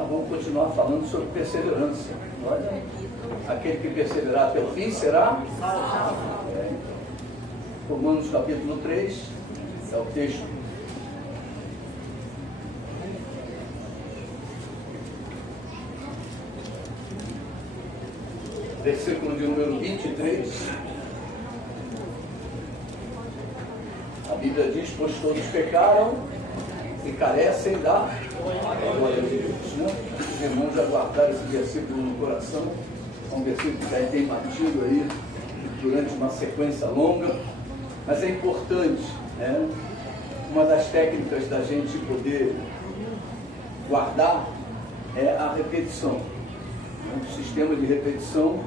nós vamos continuar falando sobre perseverança. Olha, aquele que perseverar até o fim será salvo. Romanos capítulo 3, é o texto. Versículo de número 23. A Bíblia diz: pois todos pecaram e carecem da glória de Deus. Né? Os irmãos já guardaram esse versículo no coração. É um versículo que já tem batido aí durante uma sequência longa, mas é importante, né? Uma das técnicas da gente poder guardar é a repetição. O sistema de repetição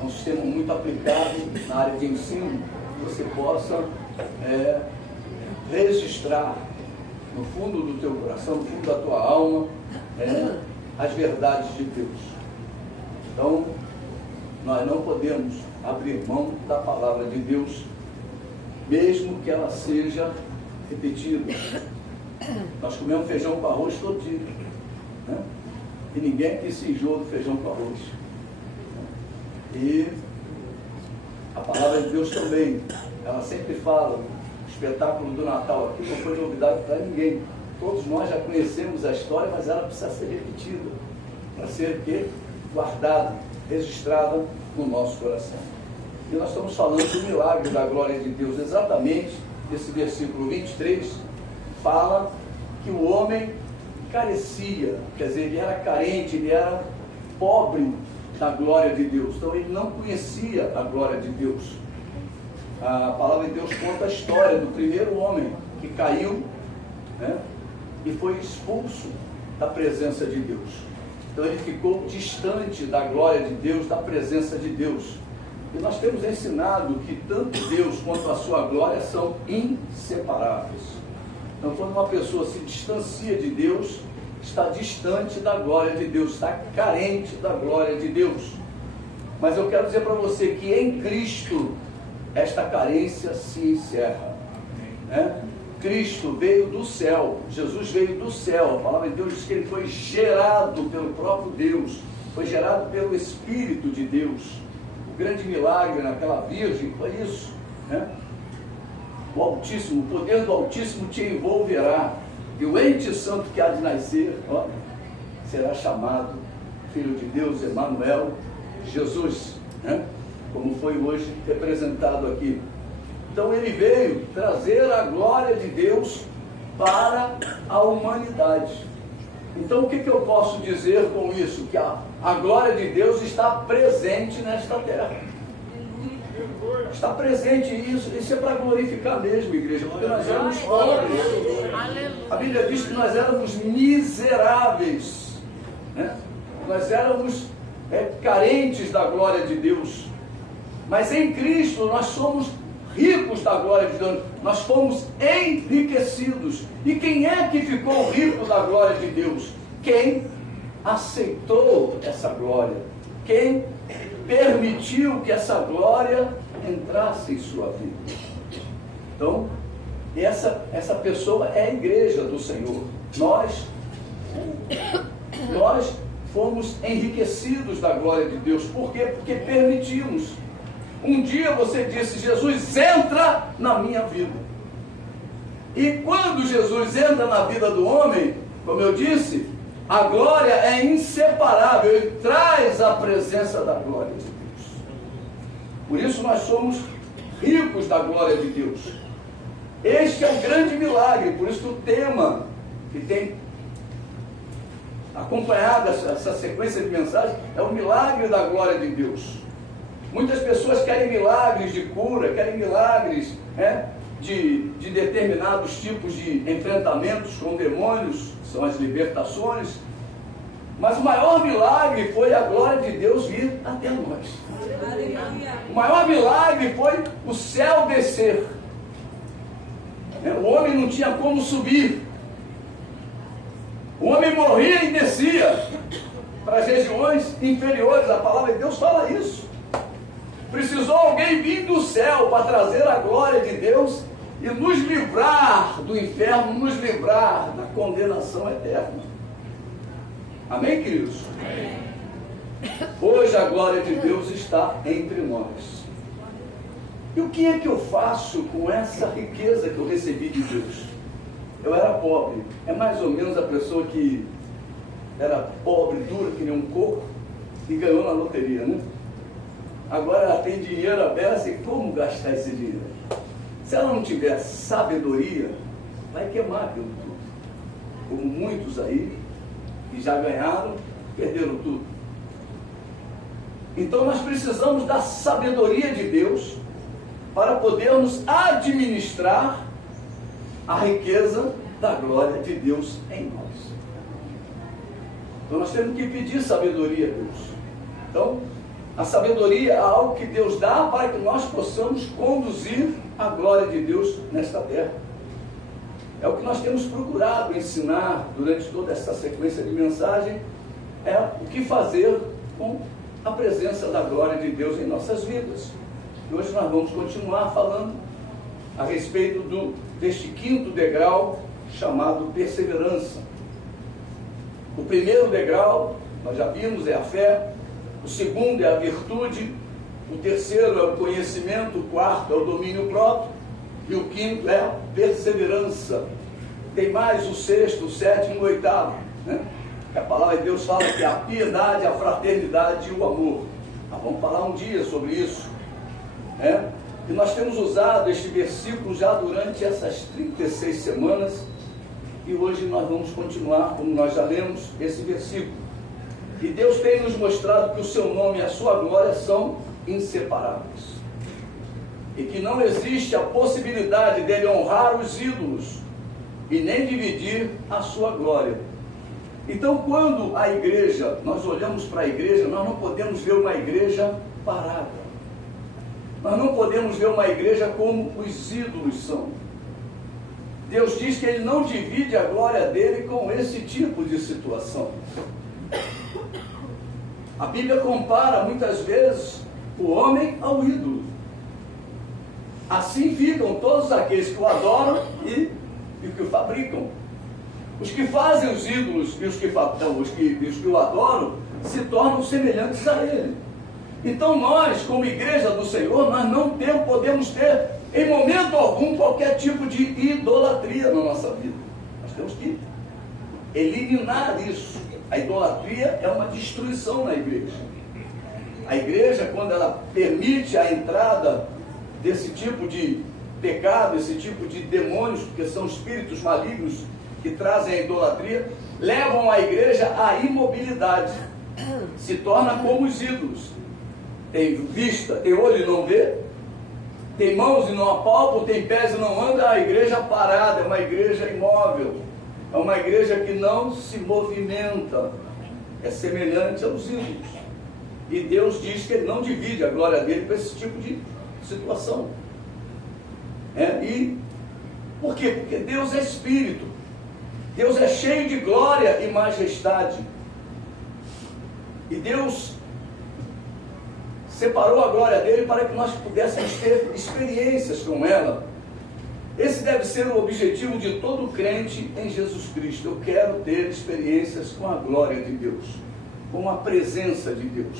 é um sistema muito aplicado na área de ensino, que você possa registrar no fundo do teu coração, no fundo da tua alma, as verdades de Deus. Então, nós não podemos abrir mão da palavra de Deus, mesmo que ela seja repetida. Nós comemos feijão com arroz todo dia, né? E ninguém aqui se enjoa do feijão com arroz. E a palavra de Deus também, ela sempre fala. O espetáculo do Natal aqui não foi novidade para ninguém. Todos nós já conhecemos a história, mas ela precisa ser repetida, para ser guardada, registrada no nosso coração. E nós estamos falando do milagre da glória de Deus. Exatamente, esse versículo 23 fala que o homem carecia, quer dizer, ele era carente, ele era pobre da glória de Deus. Então ele não conhecia a glória de Deus. A palavra de Deus conta a história do primeiro homem que caiu, né, e foi expulso da presença de Deus. Então ele ficou distante da glória de Deus, da presença de Deus. E nós temos ensinado que tanto Deus quanto a sua glória são inseparáveis. Então, quando uma pessoa se distancia de Deus, está distante da glória de Deus, está carente da glória de Deus. Mas eu quero dizer para você que em Cristo, esta carência se encerra. Né? Cristo veio do céu, Jesus veio do céu. A palavra de Deus diz que ele foi gerado pelo próprio Deus, foi gerado pelo Espírito de Deus. O grande milagre naquela virgem foi isso, né? O Altíssimo, o poder do Altíssimo te envolverá, e o ente santo que há de nascer, será chamado Filho de Deus, Emanuel, Jesus, né? Como foi hoje representado aqui. Então ele veio trazer a glória de Deus para a humanidade. Então o que eu posso dizer com isso? Que a glória de Deus está presente nesta terra. Está presente, isso é para glorificar mesmo, igreja, porque nós éramos pobres. A Bíblia diz que nós éramos miseráveis, né? Nós éramos carentes da glória de Deus, mas em Cristo nós somos ricos da glória de Deus, nós fomos enriquecidos. E quem é que ficou rico da glória de Deus? Quem aceitou essa glória, quem permitiu que essa glória entrasse em sua vida. Então, essa pessoa é a igreja do Senhor. Nós fomos enriquecidos da glória de Deus. Por quê? Porque permitimos. Um dia você disse: Jesus, entra na minha vida. E quando Jesus entra na vida do homem, como eu disse, a glória é inseparável, ele traz a presença da glória de Deus. Por isso nós somos ricos da glória de Deus. Este é o grande milagre. Por isso o tema que tem acompanhado essa sequência de mensagens é o milagre da glória de Deus. Muitas pessoas querem milagres de cura, querem milagres, né, de determinados tipos de enfrentamentos com demônios, são as libertações. Mas o maior milagre foi a glória de Deus vir até nós. O maior milagre foi o céu descer. O homem não tinha como subir. O homem morria e descia para as regiões inferiores. A palavra de Deus fala isso. Precisou alguém vir do céu para trazer a glória de Deus e nos livrar do inferno, nos livrar da condenação eterna. Amém, queridos? Amém. Hoje a glória de Deus está entre nós. E o que é que eu faço com essa riqueza que eu recebi de Deus? Eu era pobre. É mais ou menos a pessoa que era pobre, dura, que nem um coco, e ganhou na loteria, né? Agora ela tem dinheiro aberto, e como gastar esse dinheiro? Se ela não tiver sabedoria, vai queimar aquilo tudo. Como muitos aí, que já ganharam, perderam tudo. Então nós precisamos da sabedoria de Deus para podermos administrar a riqueza da glória de Deus em nós. Então nós temos que pedir sabedoria a Deus. Então, a sabedoria é algo que Deus dá para que nós possamos conduzir a glória de Deus nesta terra. É o que nós temos procurado ensinar durante toda essa sequência de mensagem, é o que fazer com a presença da glória de Deus em nossas vidas. E hoje nós vamos continuar falando a respeito deste quinto degrau chamado perseverança. O primeiro degrau, nós já vimos, é a fé. O segundo é a virtude. O terceiro é o conhecimento. O quarto é o domínio próprio. E o quinto é a perseverança. Tem mais o sexto, o sétimo e o oitavo, né? A palavra de Deus fala que é a piedade, a fraternidade e o amor. Nós vamos falar um dia sobre isso, né? E nós temos usado este versículo já durante essas 36 semanas. E hoje nós vamos continuar, como nós já lemos, esse versículo. E Deus tem nos mostrado que o seu nome e a sua glória são inseparáveis. E que não existe a possibilidade dele honrar os ídolos e nem dividir a sua glória. Então, quando a igreja, nós olhamos para a igreja, nós não podemos ver uma igreja parada. Nós não podemos ver uma igreja como os ídolos são. Deus diz que Ele não divide a glória dele com esse tipo de situação. A Bíblia compara muitas vezes o homem ao ídolo. Assim ficam todos aqueles que o adoram e que o fabricam. Os que fazem os ídolos e os que o adoram se tornam semelhantes a ele. Então nós, como igreja do Senhor, nós não podemos ter em momento algum qualquer tipo de idolatria na nossa vida. Nós temos que eliminar isso. A idolatria é uma destruição na igreja. A igreja, quando ela permite a entrada desse tipo de pecado, esse tipo de demônios, porque são espíritos malignos que trazem a idolatria, levam a igreja à imobilidade. Se torna como os ídolos. Tem vista, tem olho e não vê, tem mãos e não apalpam, tem pés e não anda. A igreja parada, é uma igreja imóvel, é uma igreja que não se movimenta, é semelhante aos ídolos. E Deus diz que Ele não divide a glória dele com esse tipo de situação. E por quê? Porque Deus é Espírito, Deus é cheio de glória e majestade, e Deus separou a glória dele para que nós pudéssemos ter experiências com ela. Esse deve ser o objetivo de todo crente em Jesus Cristo. Eu quero ter experiências com a glória de Deus, com a presença de Deus.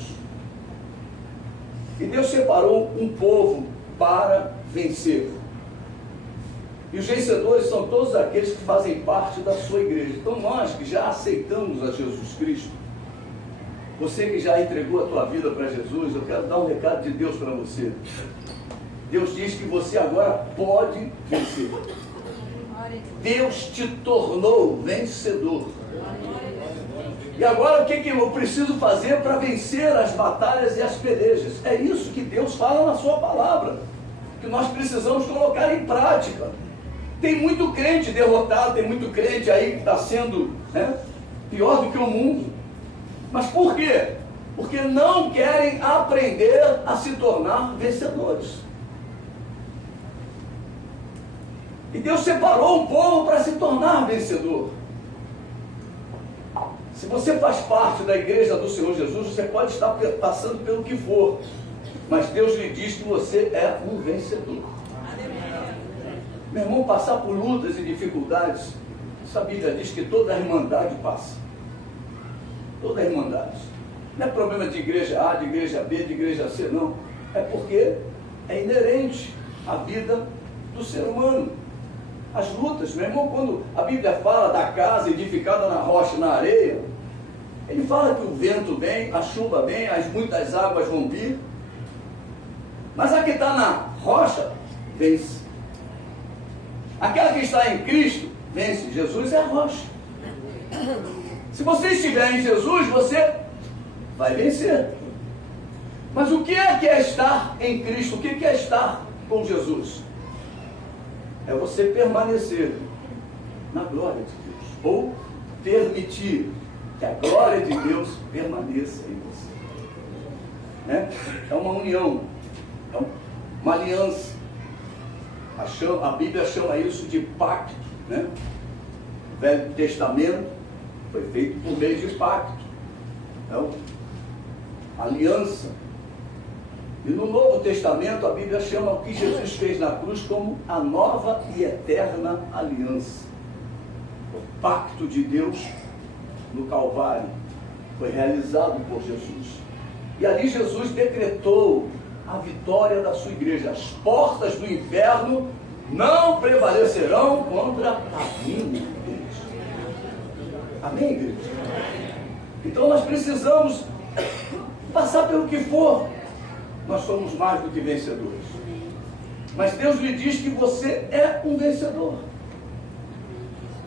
E Deus separou um povo para vencer. E os vencedores são todos aqueles que fazem parte da sua igreja. Então nós que já aceitamos a Jesus Cristo, você que já entregou a tua vida para Jesus, eu quero dar um recado de Deus para você. Deus diz que você agora pode vencer. Deus te tornou vencedor. E agora o que eu preciso fazer para vencer as batalhas e as pelejas? É isso que Deus fala na sua palavra, que nós precisamos colocar em prática. Tem muito crente derrotado, tem muito crente aí que está sendo pior do que o mundo. Mas por quê? Porque não querem aprender a se tornar vencedores. E Deus separou um povo para se tornar vencedor. Se você faz parte da igreja do Senhor Jesus, você pode estar passando pelo que for, mas Deus lhe diz que você é um vencedor. Meu irmão, passar por lutas e dificuldades, essa Bíblia diz que toda a irmandade passa. toda a irmandade. Não é problema de igreja A, de igreja B, de igreja C, não. É porque é inerente à vida do ser humano. As lutas, meu irmão, quando a Bíblia fala da casa edificada na rocha, na areia, ele fala que o vento vem, a chuva vem, muitas águas vão vir, mas a que está na rocha, vence. Aquela que está em Cristo, vence. Jesus é a rocha. Se você estiver em Jesus, você vai vencer. Mas o que é estar em Cristo? O que é estar com Jesus? É você permanecer na glória de Deus, ou permitir que a glória de Deus permaneça em você. Né? É uma união, é uma aliança. A Bíblia chama isso de pacto. Né? O Velho Testamento foi feito por meio de pacto. Então, aliança. E no Novo Testamento, a Bíblia chama o que Jesus fez na cruz como a nova e eterna aliança. O pacto de Deus no Calvário foi realizado por Jesus. E ali Jesus decretou a vitória da sua igreja. As portas do inferno não prevalecerão contra a minha igreja. Amém, igreja? Então nós precisamos passar pelo que for. Nós somos mais do que vencedores. Mas Deus lhe diz que você é um vencedor.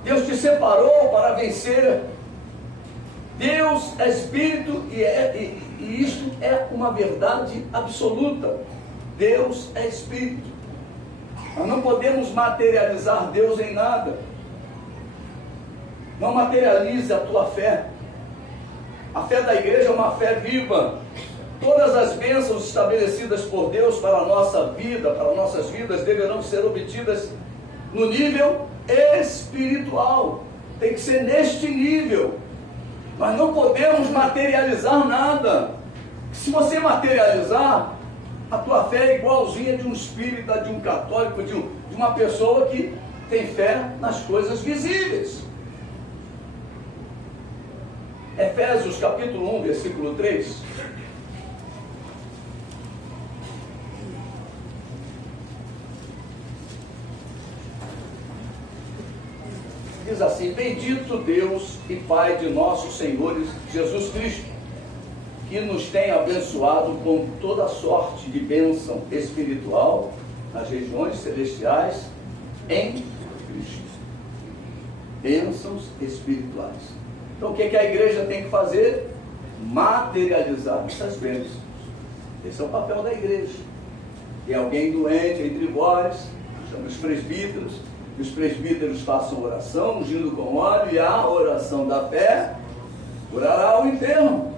Deus te separou para vencer. Deus é Espírito e isto é uma verdade absoluta. Deus é Espírito. Nós não podemos materializar Deus em nada. Não materialize a tua fé. A fé da igreja é uma fé viva. Todas as bênçãos estabelecidas por Deus para a nossa vida, para nossas vidas, deverão ser obtidas no nível espiritual. Tem que ser neste nível. Nós não podemos materializar nada. Se você materializar, a tua fé é igualzinha de um espírita, de um católico, de uma pessoa que tem fé nas coisas visíveis. Efésios capítulo 1, versículo 3. Diz assim: bendito Deus e Pai de nossos Senhores Jesus Cristo, que nos tem abençoado com toda sorte de bênção espiritual nas regiões celestiais em Cristo. Bênçãos espirituais. Então o que a igreja tem que fazer? Materializar essas bênçãos. Esse é o papel da igreja. Tem alguém doente entre vós, chama os presbíteros, que os presbíteros façam oração, ungindo com óleo, e a oração da fé curará o enfermo.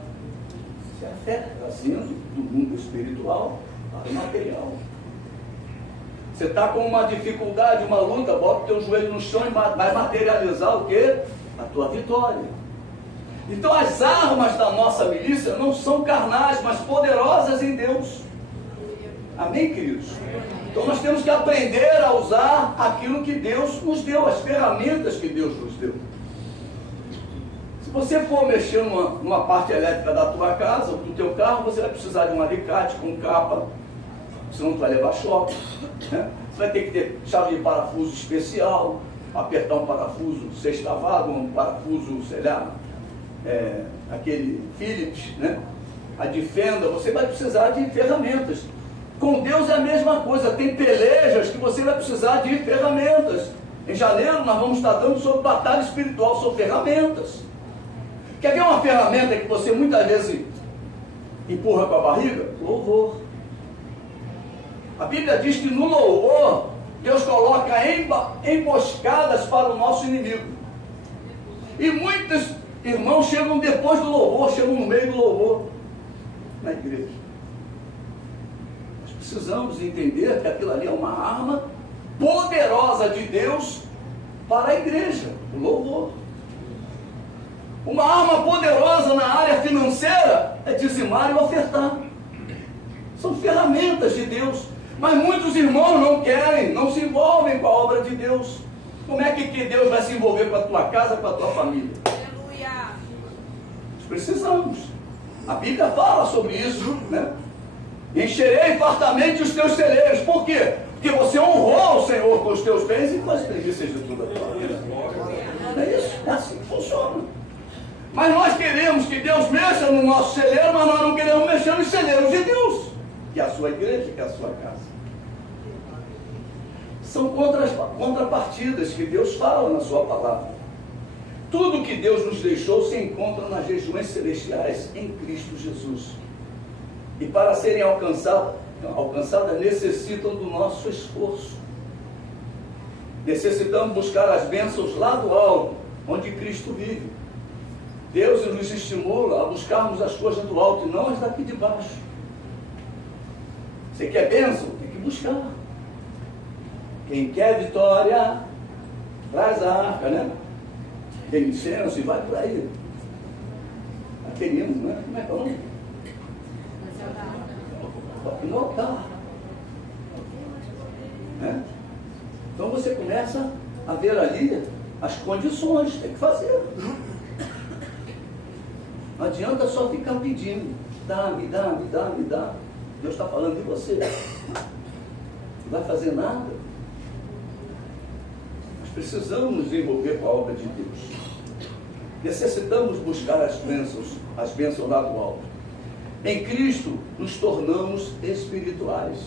Isso é a fé, trazendo do mundo espiritual para o material. Você está com uma dificuldade, uma luta, bota o teu joelho no chão e vai materializar o quê? A tua vitória. Então as armas da nossa milícia não são carnais, mas poderosas em Deus. Amém, queridos? Então nós temos que aprender a usar aquilo que Deus nos deu, as ferramentas que Deus nos deu. Se você for mexer numa parte elétrica da tua casa, ou do teu carro, você vai precisar de um alicate com capa, senão tu vai levar choque, né? Você vai ter que ter chave de parafuso especial, apertar um parafuso sextavado, um parafuso, sei lá, aquele Phillips, né? A de fenda, você vai precisar de ferramentas. Com Deus é a mesma coisa, tem pelejas que você vai precisar de ferramentas. Em janeiro nós vamos estar dando sobre batalha espiritual, sobre ferramentas. Quer ver uma ferramenta que você muitas vezes empurra com a barriga? Louvor. A Bíblia diz que no louvor, Deus coloca emboscadas para o nosso inimigo. E muitos irmãos chegam depois do louvor, chegam no meio do louvor, na igreja. Nós precisamos entender que aquilo ali é uma arma poderosa de Deus para a igreja, o louvor. Uma arma poderosa na área financeira é dizimar e ofertar. São ferramentas de Deus. Mas muitos irmãos não querem, não se envolvem com a obra de Deus. Como é que Deus vai se envolver com a tua casa, com a tua família? Aleluia. precisamos. A Bíblia fala sobre isso, né? Encherei fartamente os teus celeiros. Por quê? Porque você honrou o Senhor com os teus bens e com as delícias de tudo a tua vida. É isso, é assim que funciona. Mas nós queremos que Deus mexa no nosso celeiro, mas nós não queremos mexer nos celeiros de Deus, que é a sua igreja, que é a sua casa. São contrapartidas que Deus fala na sua palavra. Tudo que Deus nos deixou se encontra nas regiões celestiais em Cristo Jesus. E para serem alcançadas necessitam do nosso esforço. Necessitamos buscar as bênçãos lá do alto, onde Cristo vive. Deus nos estimula a buscarmos as coisas do alto e não as daqui de baixo. Você quer bênção? Tem que buscar. Quem quer vitória, traz a arca, né? Tem incenso e vai por aí. Aquele hino, né? Como é que é o nome? No altar. Né? Então você começa a ver ali as condições, tem que fazer. Não adianta só ficar pedindo, me dá. Deus está falando de você. Não vai fazer nada. Nós precisamos nos envolver com a obra de Deus. Necessitamos buscar as bênçãos lá do alto. Em Cristo nos tornamos espirituais.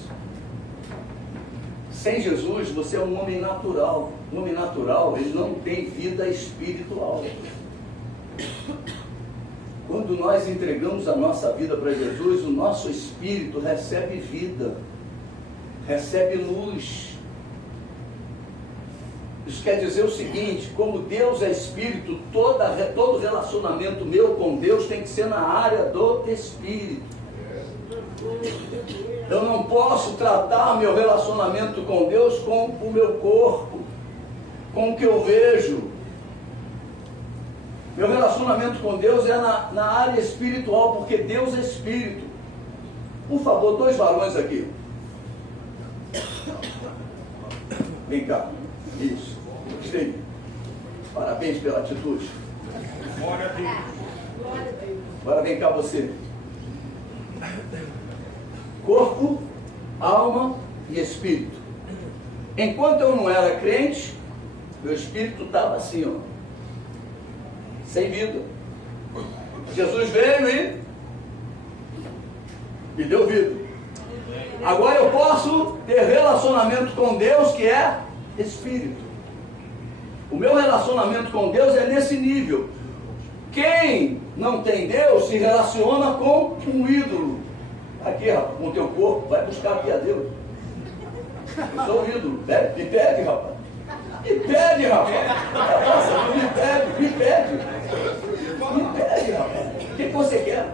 Sem Jesus você é um homem natural. Um homem natural, ele não tem vida espiritual. Quando nós entregamos a nossa vida para Jesus, o nosso espírito recebe vida, recebe luz. Isso quer dizer o seguinte: como Deus é espírito, todo relacionamento meu com Deus tem que ser na área do espírito. Eu não posso tratar meu relacionamento com Deus com o meu corpo, com o que eu vejo. Meu relacionamento com Deus é na área espiritual, porque Deus é espírito. Por favor, 2 varões aqui. Vem cá. Isso. Gostei. Parabéns pela atitude. Glória a Deus. Agora vem cá você. Corpo, alma e espírito. Enquanto eu não era crente, meu espírito estava assim, ó, sem vida. Jesus veio e me deu vida. Agora eu posso ter relacionamento com Deus, que é espírito. O meu relacionamento com Deus é nesse nível. Quem não tem Deus se relaciona com um ídolo. Aqui, rapaz, com o teu corpo, vai buscar aqui a Deus. Eu sou o ídolo. Me pede, rapaz. Me pede, rapaz. Nossa, me pede, rapaz. O que você quer?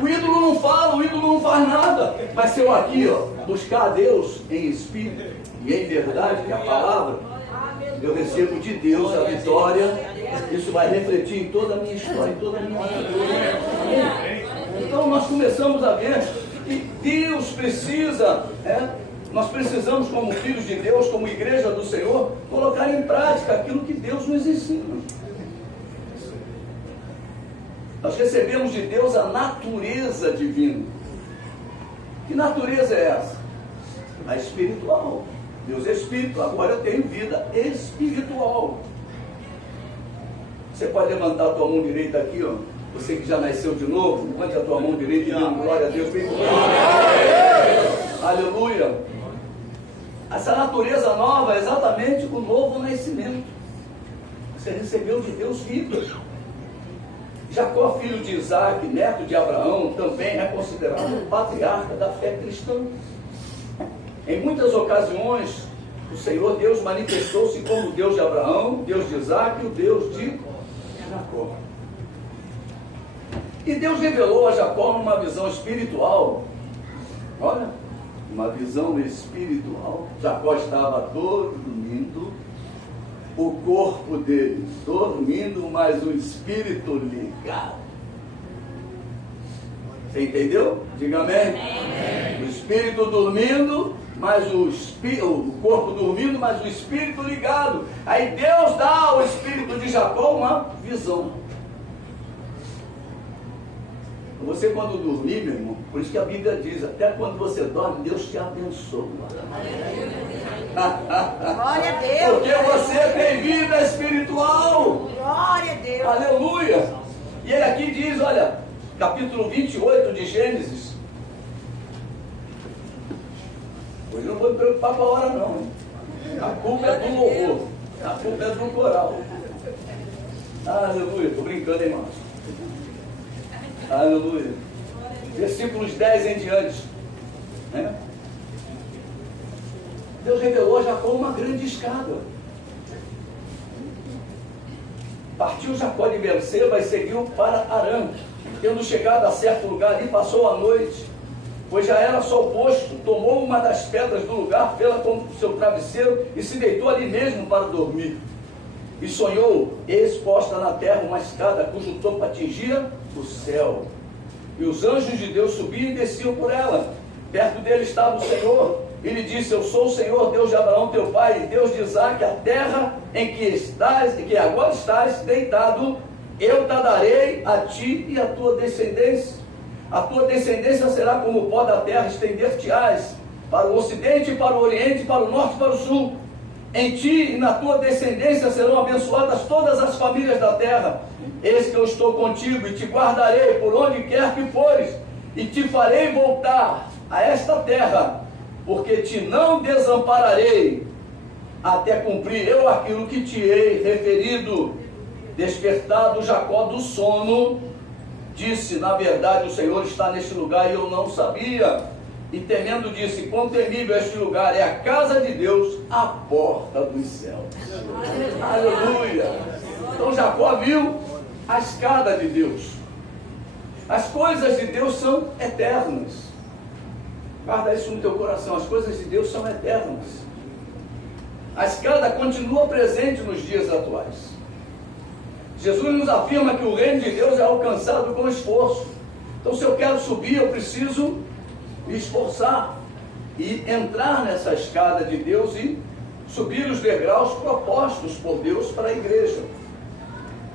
O ídolo não fala, o ídolo não faz nada. Mas se eu aqui, ó, buscar a Deus em espírito e em verdade, que é a palavra, eu recebo de Deus a vitória. Isso vai refletir em toda a minha história, em toda a minha vida. Então nós começamos a ver que Deus precisa, nós precisamos, como filhos de Deus, como igreja do Senhor, colocar em prática aquilo que Deus nos ensina. Nós recebemos de Deus a natureza divina. Que natureza é essa? A espiritual. Deus é espírito, agora eu tenho vida espiritual. Você pode levantar a tua mão direita aqui, ó. Você que já nasceu de novo, levante a tua mão direita e dê glória a Deus. Aleluia. Essa natureza nova é exatamente o novo nascimento. Você recebeu de Deus vida. Jacó, filho de Isaac, neto de Abraão, também é considerado o patriarca da fé cristã. Em muitas ocasiões, o Senhor Deus manifestou-se como o Deus de Abraão, Deus de Isaac e o Deus de Jacó. E Deus revelou a Jacó numa visão espiritual. Olha, uma visão espiritual. Jacó estava dormindo, o corpo dele dormindo, mas o espírito ligado. Você entendeu? Diga amém. Amém. O espírito dormindo, mas o corpo dormindo, mas o espírito ligado. Aí Deus dá o espírito Jacó uma visão. Você quando dormir, meu irmão, por isso que a Bíblia diz, até quando você dorme, Deus te abençoa. Glória a Deus. Porque você tem vida espiritual. Glória a Deus. Aleluia. E ele aqui diz, olha, capítulo 28 de Gênesis. Hoje não vou me preocupar com a hora não. Hein? A culpa é do louvor. A culpa é do coral. Aleluia. Estou brincando, hein, irmão? Aleluia. Versículos 10 em diante. Né? Deus revelou a Jacó uma grande escada. Partiu Jacó de Berseba e seguiu para Arã. Tendo chegado a certo lugar ali, passou a noite, pois já era sol posto, tomou uma das pedras do lugar, fê-la como seu travesseiro e se deitou ali mesmo para dormir. E sonhou, exposta na terra, uma escada cujo topo atingia o céu. E os anjos de Deus subiam e desciam por ela. Perto dele estava o Senhor. E lhe disse, eu sou o Senhor, Deus de Abraão, teu pai, e Deus de Isaque, a terra em que estás, em que agora estás deitado, eu te darei a ti e a tua descendência. A tua descendência será como o pó da terra, estender-te-ás para o ocidente, para o oriente, para o norte e para o sul. Em ti e na tua descendência serão abençoadas todas as famílias da terra. Eis que eu estou contigo e te guardarei por onde quer que fores, e te farei voltar a esta terra, porque te não desampararei, até cumprir eu aquilo que te hei referido. Despertado Jacó do sono, disse, na verdade o Senhor está neste lugar e eu não sabia. E temendo disse, quão temível este lugar, é a casa de Deus, a porta dos céus. Aleluia. Então Jacó viu a escada de Deus. As coisas de Deus são eternas. Guarda isso no teu coração, as coisas de Deus são eternas. A escada continua presente nos dias atuais. Jesus nos afirma que o reino de Deus é alcançado com esforço. Então se eu quero subir, eu preciso me esforçar e entrar nessa escada de Deus e subir os degraus propostos por Deus para a igreja.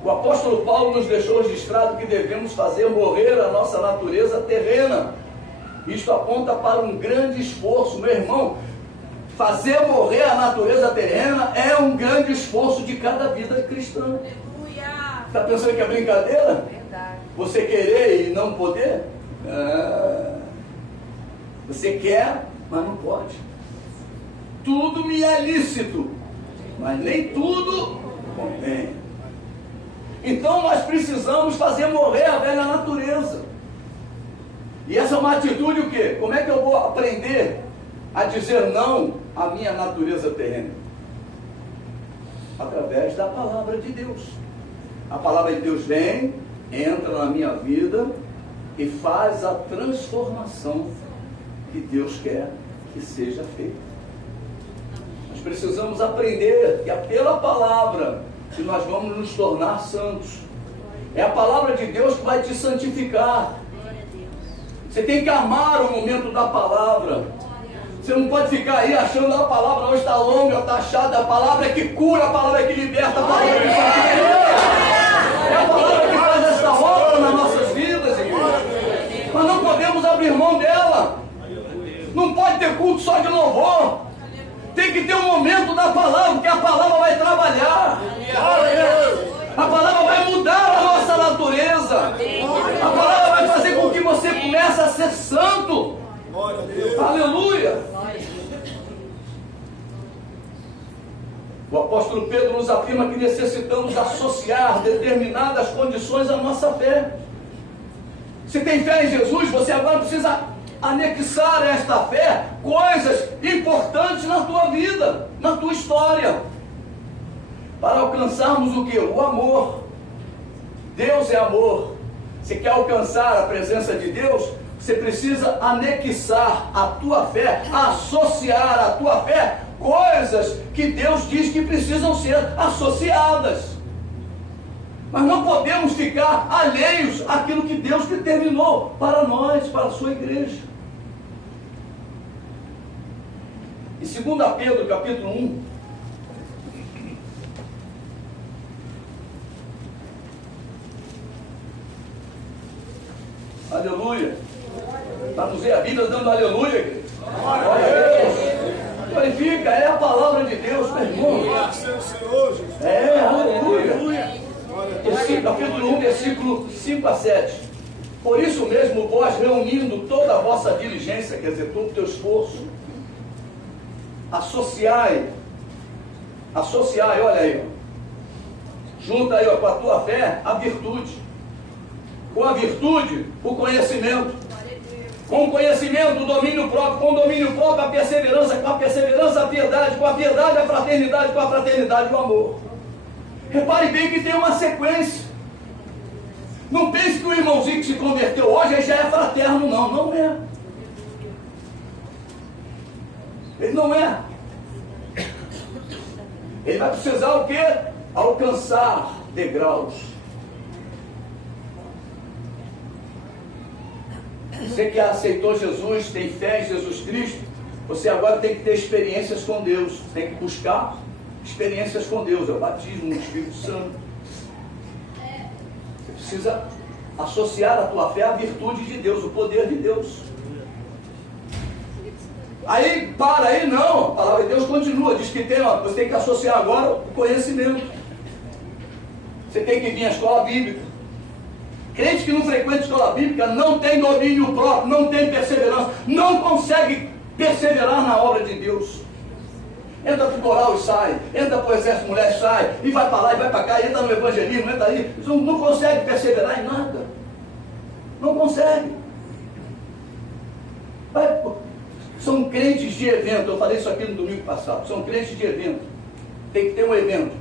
O apóstolo Paulo nos deixou registrado que devemos fazer morrer a nossa natureza terrena. Isto aponta para um grande esforço, meu irmão. Fazer morrer a natureza terrena é um grande esforço de cada vida cristã. Está pensando que é brincadeira? Verdade. Você querer e não poder? Você quer, mas não pode. Tudo me é lícito, mas nem tudo convém. Então nós precisamos fazer morrer a velha natureza. E essa é uma atitude o quê? Como é que eu vou aprender a dizer não à minha natureza terrena? Através da palavra de Deus. A palavra de Deus vem, entra na minha vida e faz a transformação que Deus quer que seja feita. Nós precisamos aprender que é pela palavra que nós vamos nos tornar santos. É a palavra de Deus que vai te santificar. Você tem que amar o momento da palavra. Você não pode ficar aí achando a palavra hoje está longa, está chata. A palavra é que cura, a palavra é que liberta, a palavra é que santifica. É a palavra que faz esta obra nas nossas vidas, irmãos. Nós não podemos abrir mão dela. Não pode ter culto só de louvor. Tem que ter um momento da palavra, porque a palavra vai trabalhar. A palavra vai mudar a nossa natureza. A palavra vai fazer com que você comece a ser santo. Aleluia. O apóstolo Pedro nos afirma que necessitamos associar determinadas condições à nossa fé. Se tem fé em Jesus, você agora precisa anexar a esta fé coisas importantes na tua vida, na tua história, para alcançarmos o que? O amor. Deus é amor. Você quer alcançar a presença de Deus? Você precisa anexar a tua fé, associar a tua fé coisas que Deus diz que precisam ser associadas. Mas não podemos ficar alheios àquilo que Deus determinou para nós, para a sua igreja. Em 2 Pedro, capítulo 1, Aleluia. Vamos ver a Bíblia dando aleluia, igreja. Glória a Deus. Glorifica, é a palavra de Deus, meu irmão. Aleluia. Capítulo 1, versículo 5 a 7. Por isso mesmo, vós, reunindo toda a vossa diligência, quer dizer, todo o teu esforço, associai, olha aí, ó, junta aí, ó, com a tua fé, a virtude, com a virtude, o conhecimento, com o conhecimento, o domínio próprio, com o domínio próprio, a perseverança, com a perseverança, a piedade, com a piedade, a fraternidade, com a fraternidade, o amor. Repare bem que tem uma sequência. Não pense que o irmãozinho que se converteu hoje já é fraterno, não. Não é. Ele não é. Ele vai precisar o quê? Alcançar degraus. Você que aceitou Jesus, tem fé em Jesus Cristo, você agora tem que ter experiências com Deus. Tem que buscar experiências com Deus. É o batismo no Espírito Santo. Você precisa associar a tua fé à virtude de Deus, o poder de Deus. Aí, não. A palavra de Deus continua. Diz que você tem que associar agora o conhecimento. Você tem que vir à escola bíblica. Crente que não frequenta escola bíblica não tem domínio próprio, não tem perseverança, não consegue perseverar na obra de Deus. Entra para o coral e sai, entra para o exército mulher e sai, e vai para lá e vai para cá, entra no evangelismo, entra aí, não consegue perseverar em nada. Não consegue. São crentes de evento, eu falei isso aqui no domingo passado, são crentes de evento. Tem que ter um evento.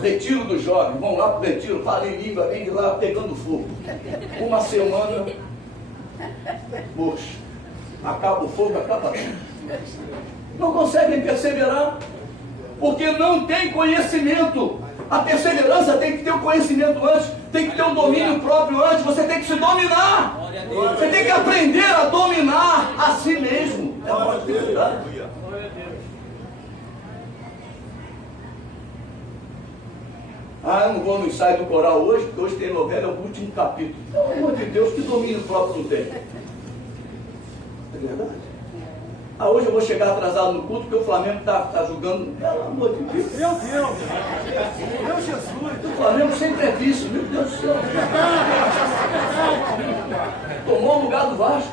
Retiro dos jovens, vão lá para o retiro, falam em língua, vem de lá pegando fogo. Uma semana, poxa, acaba o fogo, acaba tudo. Não conseguem perseverar, porque não tem conhecimento. A perseverança tem que ter o conhecimento antes, tem que ter o domínio próprio antes, você tem que se dominar. Você tem que aprender a dominar a si mesmo. É uma dificuldade. Eu não vou no ensaio do coral hoje, porque hoje tem novela, é o último capítulo. Pelo amor de Deus, que domínio próprio não tem? É verdade? Hoje eu vou chegar atrasado no culto, porque o Flamengo está jogando. Pelo amor de Deus. Meu Deus! Meu Jesus! O Flamengo sempre é vice, meu Deus do céu. Tomou o lugar do Vasco.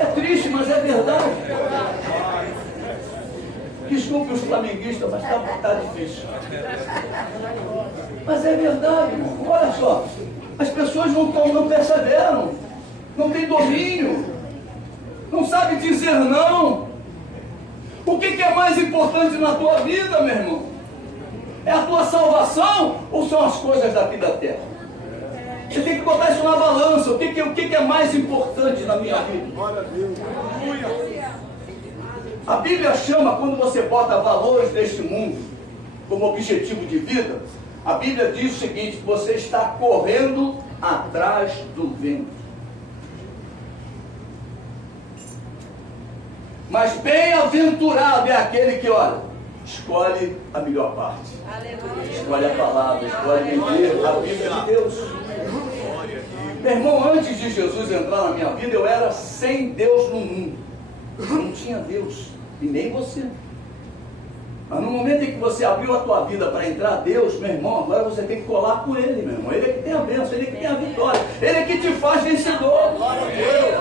É triste, mas é verdade. Desculpe os flamenguistas, mas está difícil. Mas é verdade, irmão. Olha só, as pessoas não perseveram, não têm domínio, não sabem dizer não. O que é mais importante na tua vida, meu irmão? É a tua salvação ou são as coisas daqui da terra? Você tem que botar isso na balança. O que é mais importante na minha vida? Glória a Deus. A Bíblia chama, quando você bota valores deste mundo como objetivo de vida, a Bíblia diz o seguinte: você está correndo atrás do vento. Mas bem-aventurado é aquele que, olha, escolhe a melhor parte. Aleluia. Escolhe a palavra, escolhe viver a Bíblia de Deus. Meu irmão, antes de Jesus entrar na minha vida, eu era sem Deus no mundo. Não tinha Deus, e nem você. Mas no momento em que você abriu a tua vida para entrar a Deus, meu irmão, agora você tem que colar com Ele, meu irmão. Ele é que tem a bênção, Ele é que tem a vitória, Ele é que te faz vencedor. Glória a Deus.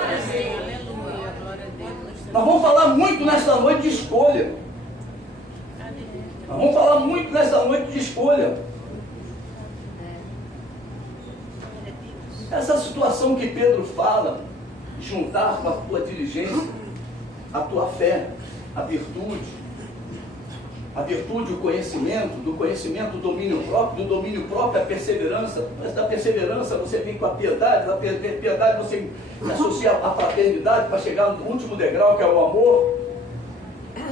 Nós vamos falar muito nesta noite de escolha. Nós vamos falar muito nesta noite de escolha. Essa situação que Pedro fala, juntar com a tua diligência, a tua fé, a virtude, o conhecimento, do conhecimento, o domínio próprio, do domínio próprio, a perseverança, da perseverança você vem com a piedade, da piedade você associa a fraternidade para chegar no último degrau, que é o amor.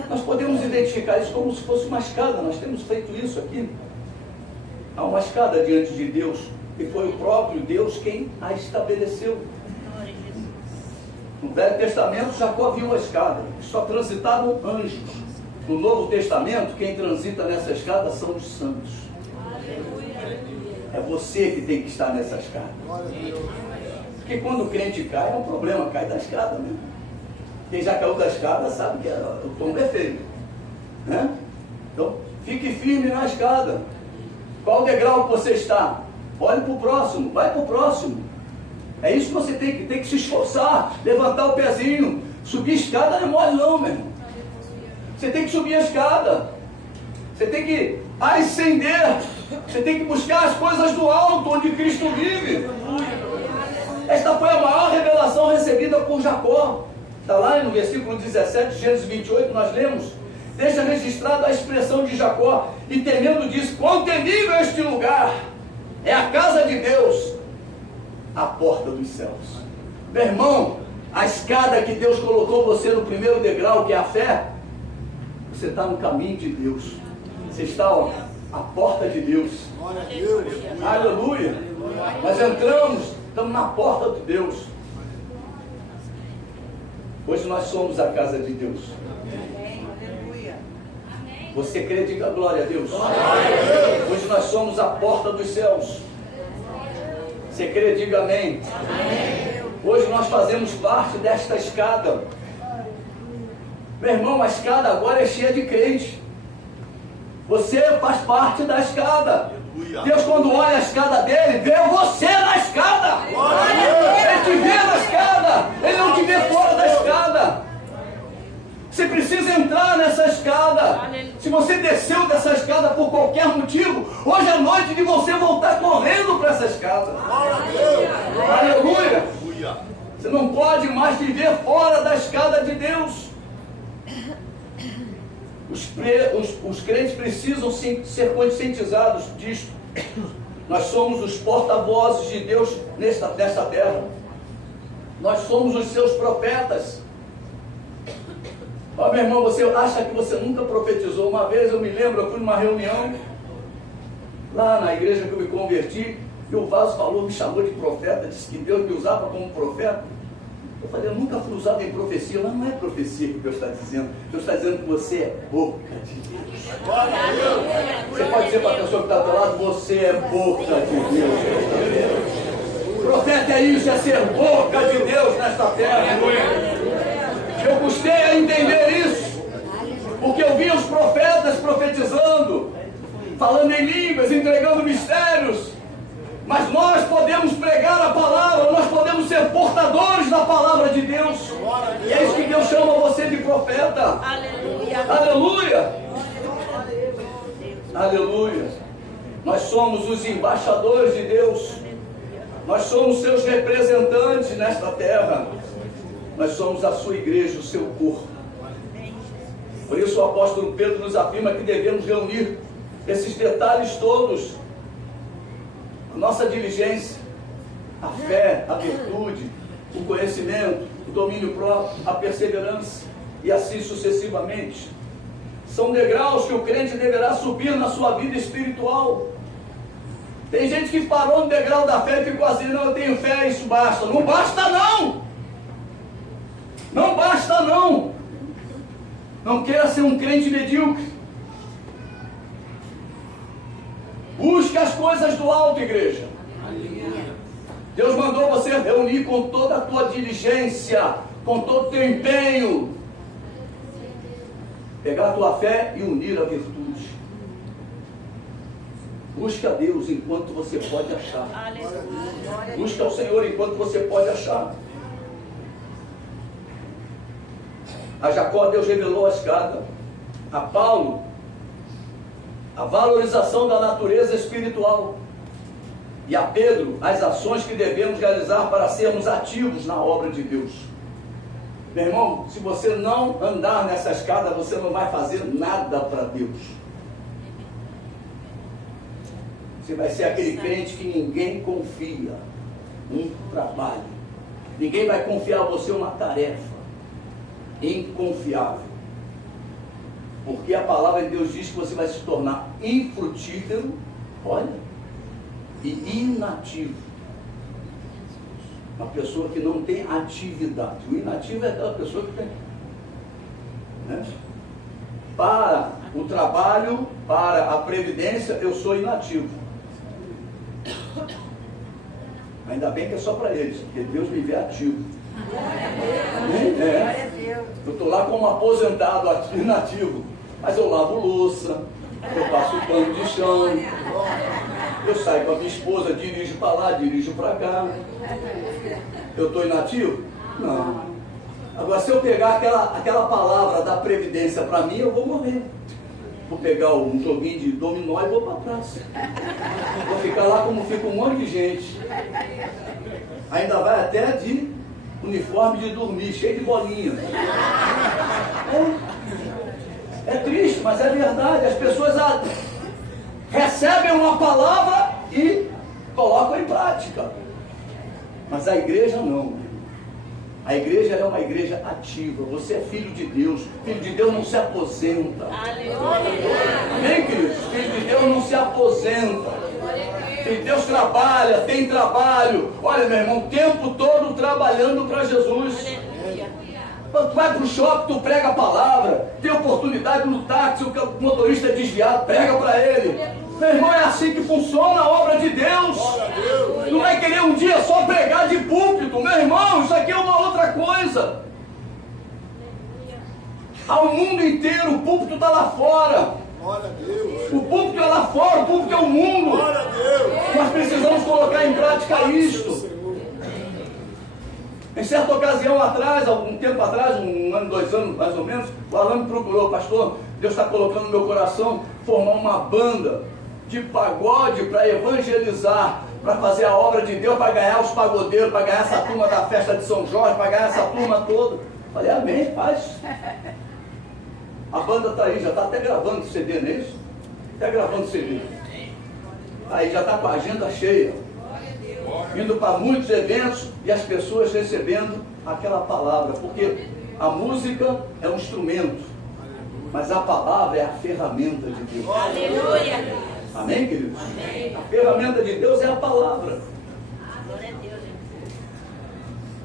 Nós podemos identificar isso como se fosse uma escada, nós temos feito isso aqui. Há uma escada diante de Deus, e foi o próprio Deus quem a estabeleceu. No Velho Testamento, Jacó viu a escada, só transitavam anjos. No Novo Testamento, quem transita nessa escada são os santos. É você que tem que estar nessa escada. Porque quando o crente cai, é um problema, cai da escada mesmo. Quem já caiu da escada sabe que o tombo é feio, né? Então, fique firme na escada. Qual degrau que você está? Olhe para o próximo, vai para o próximo. É isso que você tem que se esforçar, levantar o pezinho. Subir a escada não é mole não, meu irmão. Você tem que subir a escada. Você tem que ascender. Você tem que buscar as coisas do alto, onde Cristo vive. Esta foi a maior revelação recebida por Jacó. Está lá no versículo 17 de Gênesis 28, nós lemos. Deixa registrada a expressão de Jacó. E temendo disse: quão temível é este lugar! É a casa de Deus, a porta dos céus. Meu irmão, a escada que Deus colocou você no primeiro degrau, que é a fé, você está no caminho de Deus. Você está à porta de Deus. Aleluia. Nós entramos, estamos na porta de Deus. Hoje nós somos a casa de Deus. Você crê, diga glória a Deus. Hoje nós somos a porta dos céus. Você crê, diga amém. Hoje nós fazemos parte desta escada. Meu irmão, a escada agora é cheia de crente. Você faz parte da escada. Deus, quando olha a escada dele, vê você na escada. Ele te vê na escada. Ele não te vê fora da escada. Você precisa entrar nessa escada. Se você desceu dessa escada por qualquer motivo, hoje é noite de você voltar correndo para essa escada. Aleluia. Você não pode mais viver fora da escada de Deus. Os crentes precisam ser conscientizados disto. Nós somos os porta-vozes de Deus nesta terra. Nós somos os seus profetas. Ó, meu irmão, você acha que você nunca profetizou? Uma vez eu me lembro, eu fui numa reunião lá na igreja que eu me converti, e o vaso falou, me chamou de profeta, disse que Deus me usava como profeta. Eu falei, eu nunca fui usado em profecia. Mas não é profecia que Deus está dizendo. Deus está dizendo que você é boca de Deus. Você pode dizer para a pessoa que está do lado, você é boca de Deus. Profeta é isso, é ser boca de Deus nesta terra. Eu custei a entender isso, porque eu vi os profetas profetizando, falando em línguas, entregando mistérios. Mas nós podemos pregar a palavra, nós podemos ser portadores da palavra de Deus. E é isso que Deus chama você de profeta. Aleluia. Aleluia. Aleluia. Nós somos os embaixadores de Deus. Nós somos seus representantes nesta terra. Nós somos a sua igreja, o seu corpo. Por isso o apóstolo Pedro nos afirma que devemos reunir esses detalhes todos. A nossa diligência, a fé, a virtude, o conhecimento, o domínio próprio, a perseverança e assim sucessivamente. São degraus que o crente deverá subir na sua vida espiritual. Tem gente que parou no degrau da fé e ficou assim, não, eu tenho fé, isso basta. Não basta não! Não basta não! Não queira ser um crente medíocre. Busque as coisas do alto, igreja. Deus mandou você reunir com toda a tua diligência, com todo o teu empenho, pegar a tua fé e unir a virtude. Busque a Deus enquanto você pode achar. Busque ao Senhor enquanto você pode achar. A Jacó Deus revelou a escada. A Paulo, a valorização da natureza espiritual. E a Pedro, as ações que devemos realizar para sermos ativos na obra de Deus. Meu irmão, se você não andar nessa escada, você não vai fazer nada para Deus. Você vai ser aquele crente que ninguém confia um trabalho. Ninguém vai confiar a você uma tarefa inconfiável. Porque a palavra de Deus diz que você vai se tornar infrutífero, olha, e inativo. Uma pessoa que não tem atividade. O inativo é aquela pessoa que tem, né? Para o trabalho, para a previdência, eu sou inativo. Ainda bem que é só para eles, porque Deus me vê ativo. Glória a Deus. Eu estou lá como aposentado, inativo. Mas eu lavo louça, eu passo pano de chão, eu saio com a minha esposa, dirijo para lá, dirijo para cá. Eu estou inativo? Não. Agora, se eu pegar aquela palavra da previdência para mim, eu vou morrer. Vou pegar um joguinho de dominó e vou para a praça. Vou ficar lá como fica um monte de gente. Ainda vai até de uniforme de dormir, cheio de bolinha. É triste, mas é verdade. As pessoas recebem uma palavra e colocam em prática. Mas a igreja não. A igreja é uma igreja ativa. Você é filho de Deus. Filho de Deus não se aposenta. Amém, queridos? Filho de Deus não se aposenta. Filho de Deus trabalha, tem trabalho. Olha, meu irmão, o tempo todo trabalhando para Jesus. Tu vai para o shopping, tu prega a palavra. Tem oportunidade no táxi, o motorista é desviado, prega para ele. Meu irmão, é assim que funciona a obra de Deus. Não vai querer um dia só pregar de púlpito. Meu irmão, isso aqui é uma outra coisa. Ao mundo inteiro, o púlpito está lá fora. O púlpito é lá fora, o púlpito é o mundo. Nós precisamos colocar em prática isto. Em certa ocasião atrás, algum tempo atrás, 1 ano, 2 anos mais ou menos, o Alan me procurou: pastor, Deus está colocando no meu coração formar uma banda de pagode para evangelizar, para fazer a obra de Deus, para ganhar os pagodeiros, para ganhar essa turma da festa de São Jorge, para ganhar essa turma toda. Falei, amém, faz. A banda está aí, já está até gravando CD, não é isso? Até gravando CD. Aí já está com a agenda cheia, indo para muitos eventos e as pessoas recebendo aquela palavra, porque a música é um instrumento, mas a palavra é a ferramenta de Deus. Aleluia. Amém, queridos? Amém. A ferramenta de Deus é a palavra. Glória a Deus.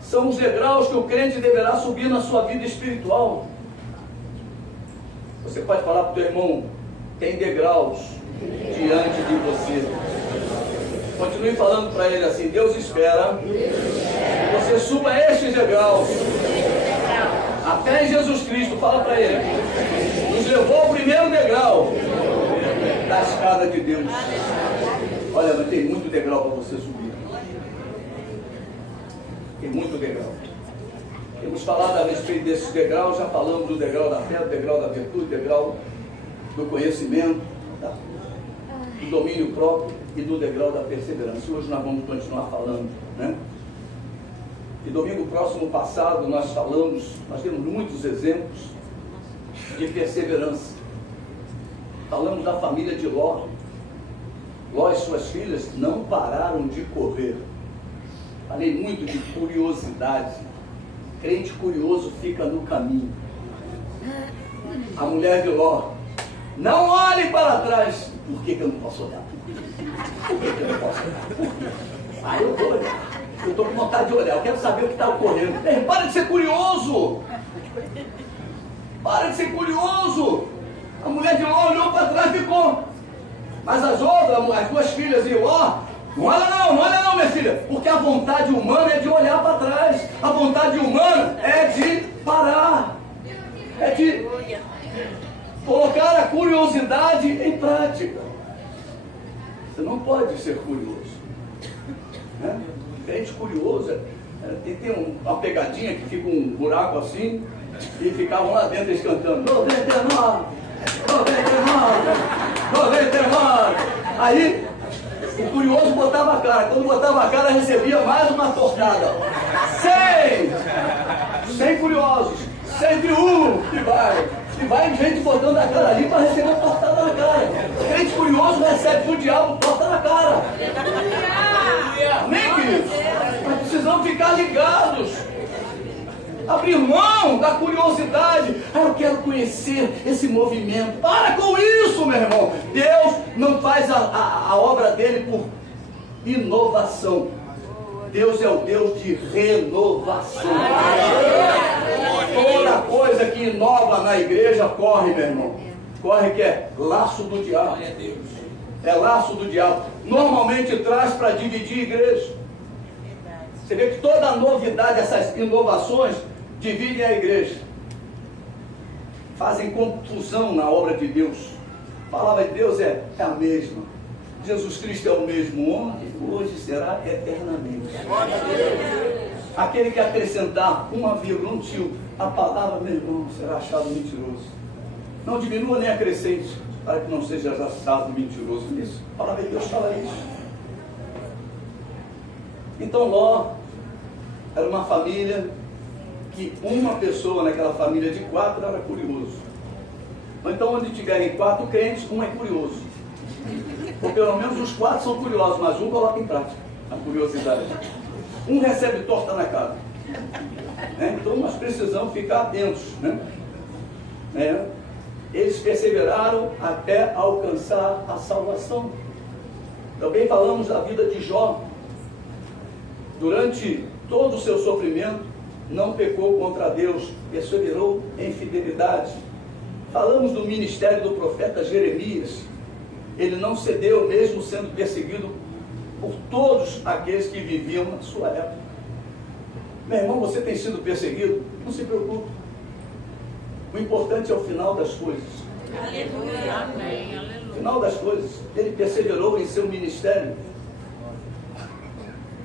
São os degraus que o crente deverá subir na sua vida espiritual. Você pode falar para o teu irmão: tem degraus diante de você. Continue falando para ele assim: Deus espera que você suba estes degraus. A fé em Jesus Cristo, fala para ele, nos levou ao primeiro degrau da escada de Deus. Olha, mas tem muito degrau para você subir. Tem muito degrau. Temos falado a respeito desses degraus, já falamos do degrau da fé, do degrau da virtude, do degrau do conhecimento, do domínio próprio e do degrau da perseverança. Hoje nós vamos continuar falando, né? E domingo próximo passado nós temos muitos exemplos de perseverança. Falamos da família de Ló. Ló e suas filhas não pararam de correr. Falei muito de curiosidade. Crente curioso fica no caminho. A mulher de Ló: não olhe para trás. Por que eu não posso olhar? Por que eu não posso olhar? Eu vou olhar. Eu estou com vontade de olhar. Eu quero saber o que está ocorrendo. Para de ser curioso. Para de ser curioso. A mulher de Ló olhou para trás e ficou. Mas as outras, as duas filhas de Ló: não olha não, minha filha. Porque a vontade humana é de olhar para trás. A vontade humana é de parar. É de colocar a curiosidade em prática. Você não pode ser curioso. Né? Crente curioso, tem uma pegadinha que fica um buraco assim, e ficavam lá dentro eles cantando 99, 99. Aí o curioso botava a cara. Quando botava a cara, recebia mais uma tortada. 100 curiosos, 101 e vai gente botando a cara ali para receber uma tortada na cara. Crente curioso recebe do diabo torta na cara. Amém, queridos? Nós precisamos ficar ligados. Abrir mão da curiosidade. Eu quero conhecer esse movimento. Para com isso, meu irmão. Deus não faz a obra dele por inovação. Deus é o Deus de renovação. Toda coisa que inova na igreja corre, meu irmão. Corre que é laço do diabo. É laço do diabo. Normalmente traz para dividir a igreja. Você vê que toda a novidade, essas inovações, dividem a igreja. Fazem confusão na obra de Deus. A palavra de Deus é a mesma. Jesus Cristo é o mesmo ontem, hoje será eternamente. Aquele que acrescentar uma vírgula, um tio, a palavra, meu irmão, será achado mentiroso. Não diminua nem acrescente, para que não seja achado mentiroso. Isso, a palavra de Deus fala isso. Então Ló era uma família que uma pessoa naquela família de 4 era curioso. Ou então onde tiverem 4 crentes, um é curioso. Ou pelo menos os 4 são curiosos, mas um coloca em prática a curiosidade. Um recebe torta na cara. Então nós precisamos ficar atentos. Eles perseveraram até alcançar a salvação. Também falamos da vida de Jó. Durante todo o seu sofrimento, não pecou contra Deus, perseverou em fidelidade. Falamos do ministério do profeta Jeremias. Ele não cedeu, mesmo sendo perseguido por todos aqueles que viviam na sua época. Meu irmão, você tem sido perseguido? Não se preocupe. O importante é o final das coisas. Aleluia. Amém. O final das coisas. Ele perseverou em seu ministério.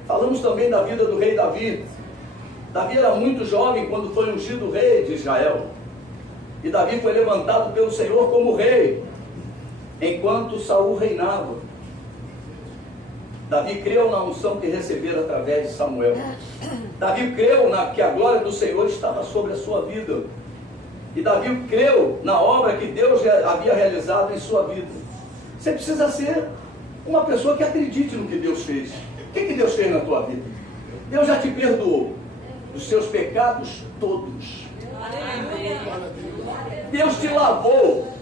Falamos também da vida do rei Davi. Davi era muito jovem quando foi ungido rei de Israel. E Davi foi levantado pelo Senhor como rei, enquanto Saul reinava. Davi creu na unção que recebera através de Samuel. Davi creu que a glória do Senhor estava sobre a sua vida. E Davi creu na obra que Deus havia realizado em sua vida. Você precisa ser uma pessoa que acredite no que Deus fez. O que Deus fez na tua vida? Deus já te perdoou dos seus pecados todos. Deus te lavou.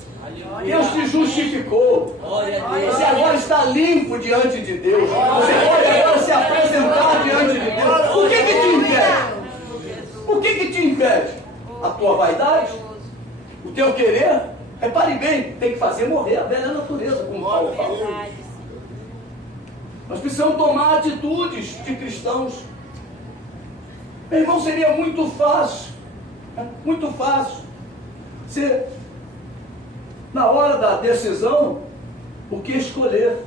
Deus te justificou. Você agora está limpo diante de Deus. Você pode agora se apresentar diante de Deus. O que te impede? O que te impede? A tua vaidade? O teu querer? Repare bem, tem que fazer morrer a velha natureza, como Paulo fala. Nós precisamos tomar atitudes de cristãos. Meu irmão, seria muito fácil, ser, na hora da decisão, o que escolher.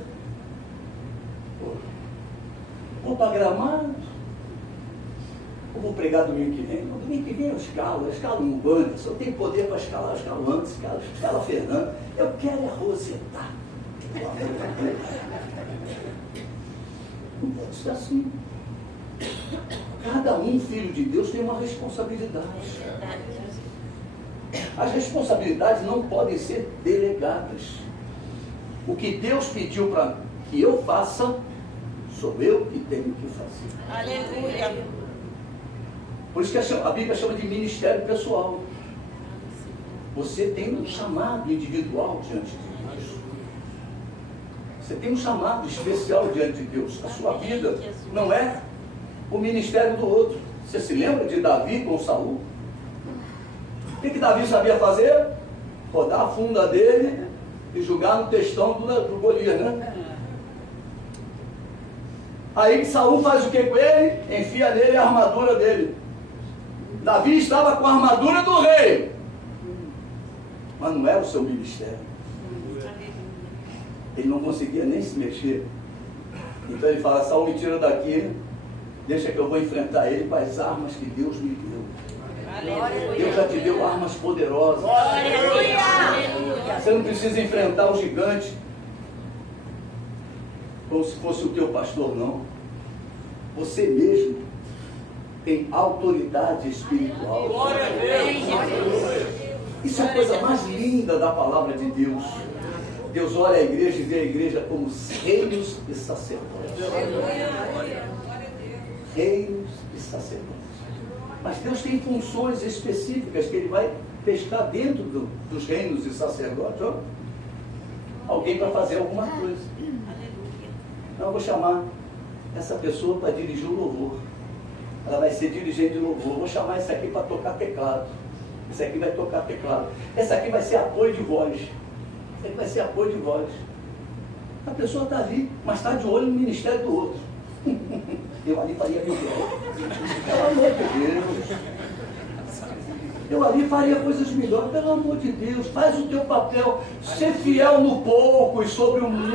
Vou para Gramado, ou vou pregar domingo que vem? No domingo que vem eu escalo um bando. Se eu tenho poder para escalar, eu escalo antes, escala a Fernanda. Eu quero é rosetar. Não pode ser assim. Cada um, filho de Deus, tem uma responsabilidade. As responsabilidades não podem ser delegadas. O que Deus pediu para que eu faça, sou eu que tenho que fazer. Aleluia. Por isso que a Bíblia chama de ministério pessoal. Você tem um chamado individual diante de Deus. Você tem um chamado especial diante de Deus. A sua vida não é o ministério do outro. Você se lembra de Davi com Saul? O que Davi sabia fazer? Rodar a funda dele e jogar no testão do Golias, né? Aí Saul faz o que com ele? Enfia nele a armadura dele. Davi estava com a armadura do rei, mas não era o seu ministério. Ele não conseguia nem se mexer. Então ele fala: Saul, me tira daqui, deixa que eu vou enfrentar ele com as armas que Deus me deu. Deus já te deu armas poderosas. Você não precisa enfrentar o gigante como se fosse o teu pastor, não. Você mesmo tem autoridade espiritual. Glória a Deus. Isso é a coisa mais linda da palavra de Deus. Deus olha a igreja e vê a igreja como reinos e sacerdotes. Reinos e sacerdotes. Mas Deus tem funções específicas que Ele vai pescar dentro dos reinos e sacerdotes. Ó. Alguém para fazer alguma coisa. Então eu vou chamar essa pessoa para dirigir o louvor. Ela vai ser dirigente de louvor. Vou chamar esse aqui para tocar teclado. Esse aqui vai tocar teclado. Esse aqui vai ser apoio de voz. Esse aqui vai ser apoio de voz. A pessoa está ali, mas está de olho no ministério do outro. eu ali faria meu bem. Pelo amor de Deus. Eu ali faria coisas melhores, pelo amor de Deus. Faz o teu papel. Ser fiel no pouco e sobre o muito.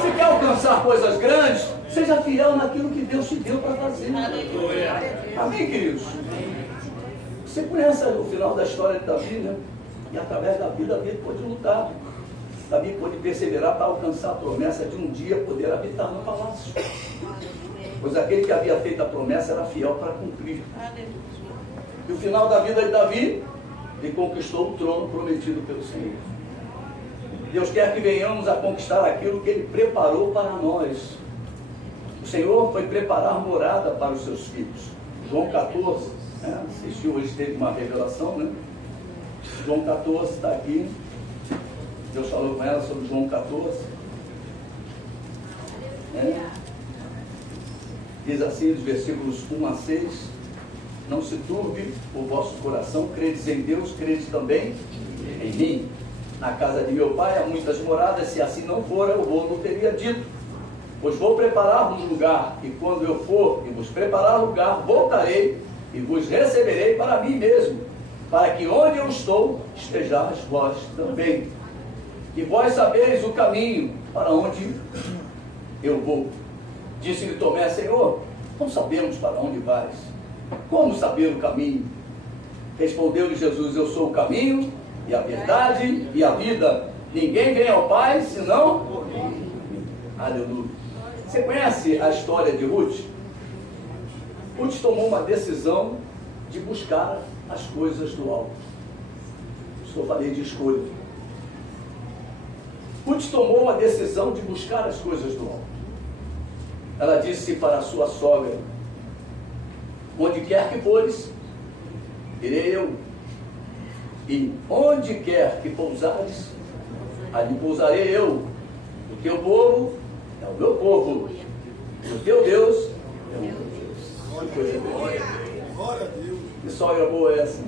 Se quer alcançar coisas grandes, seja fiel naquilo que Deus te deu para fazer. Amém, queridos? Você conhece o final da história de Davi, né? E através da vida, Davi pôde lutar. Davi pôde perseverar para alcançar a promessa de um dia poder habitar no palácio. Pois aquele que havia feito a promessa era fiel para cumprir. E o final da vida de Davi, ele conquistou o trono prometido pelo Senhor. Deus quer que venhamos a conquistar aquilo que Ele preparou para nós. O Senhor foi preparar morada para os seus filhos. João 14, né? Assistiu hoje, teve uma revelação, né? João 14 está aqui. Deus falou com ela sobre João 14. Né? Diz assim, os versículos 1 a 6. Não se turbe o vosso coração, credes em Deus, credes também em mim. Na casa de meu pai há muitas moradas, se assim não for, eu não teria dito. Pois vou preparar-vos lugar, e quando eu for e vos preparar lugar, voltarei e vos receberei para mim mesmo, para que onde eu estou, estejais vós também. E vós sabeis o caminho para onde eu vou. Disse-lhe Tomé, Senhor, não sabemos para onde vais. Como saber o caminho? Respondeu-lhe Jesus, eu sou o caminho, e a verdade, e a vida. Ninguém vem ao Pai, senão por mim. Aleluia. Você conhece a história de Ruth? Ruth tomou uma decisão de buscar as coisas do alto. Isso eu falei de escolha. Ruth tomou a decisão de buscar as coisas do alto. Ela disse para a sua sogra, onde quer que fores, irei eu. E onde quer que pousares, ali pousarei eu. O teu povo é o meu povo. O teu Deus é o meu Deus. Que coisa boa. Glória a Deus. Que sogra boa é essa?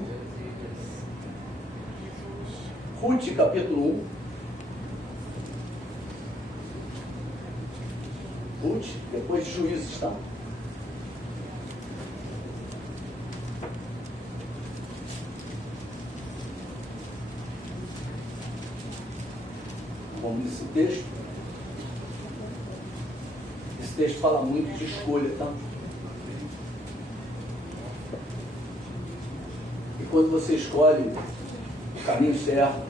Ruth, capítulo 1. Ruth, depois de Juízes, tá? Vamos nesse texto. Esse texto fala muito de escolha, tá? E quando você escolhe o caminho certo,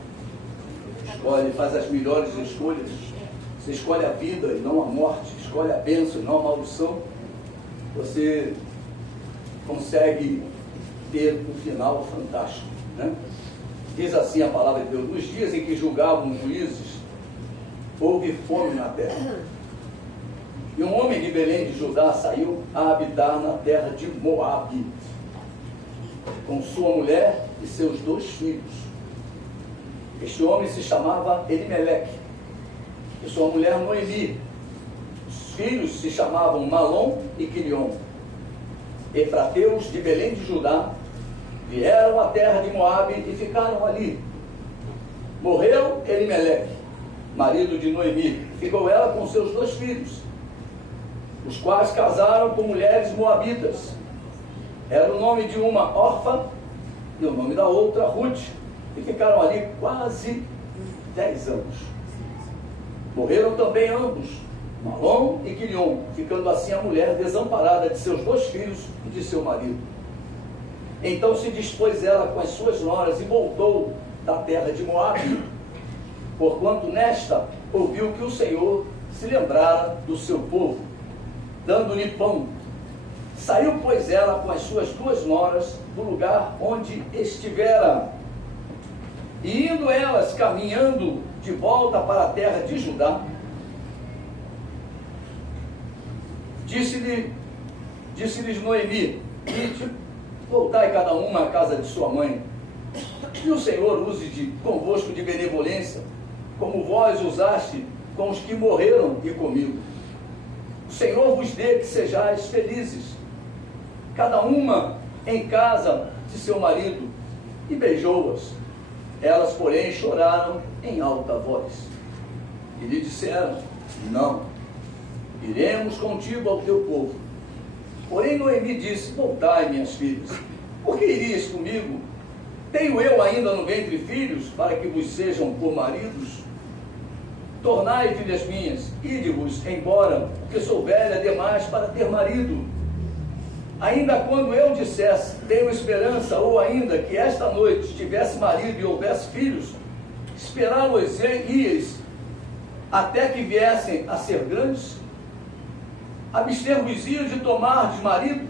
faz as melhores escolhas, você escolhe a vida e não a morte, escolhe a bênção e não a maldição, você consegue ter um final fantástico, né? Diz assim a palavra de Deus, nos dias em que julgavam os juízes, houve fome na terra. E um homem de Belém de Judá saiu a habitar na terra de Moabe, com sua mulher e seus 2 filhos. Este homem se chamava Elimeleque, e sua mulher Noemi. Os filhos se chamavam Malom e Quilion. Efrateus de Belém de Judá vieram à terra de Moabe e ficaram ali. Morreu Elimeleque, marido de Noemi, ficou ela com seus 2 filhos, os quais casaram com mulheres moabitas. Era o nome de uma Orfa e o nome da outra Ruth, e ficaram ali quase 10 anos. Morreram também ambos, Malom e Quilion, ficando assim a mulher desamparada de seus 2 filhos e de seu marido. Então se dispôs ela com as suas noras e voltou da terra de Moabe, porquanto nesta ouviu que o Senhor se lembrara do seu povo, dando-lhe pão. Saiu, pois, ela com as suas 2 noras do lugar onde estivera, e indo elas caminhando de volta para a terra de Judá, disse-lhes Noemi, ide, voltai cada uma à casa de sua mãe, e o Senhor use convosco de benevolência, como vós usaste com os que morreram e comigo. O Senhor vos dê que sejais felizes, cada uma em casa de seu marido, e beijou-as. Elas, porém, choraram em alta voz, e lhe disseram, não, iremos contigo ao teu povo. Porém Noemi disse, voltai, minhas filhas, por que irias comigo? Tenho eu ainda no ventre filhos, para que vos sejam por maridos? Tornai, filhas minhas, ide-vos embora, porque sou velha demais para ter marido. Ainda quando eu dissesse, tenho esperança, ou ainda que esta noite tivesse marido e houvesse filhos, esperá-los-eis até que viessem a ser grandes? Abster-vos-iam de tomar de marido?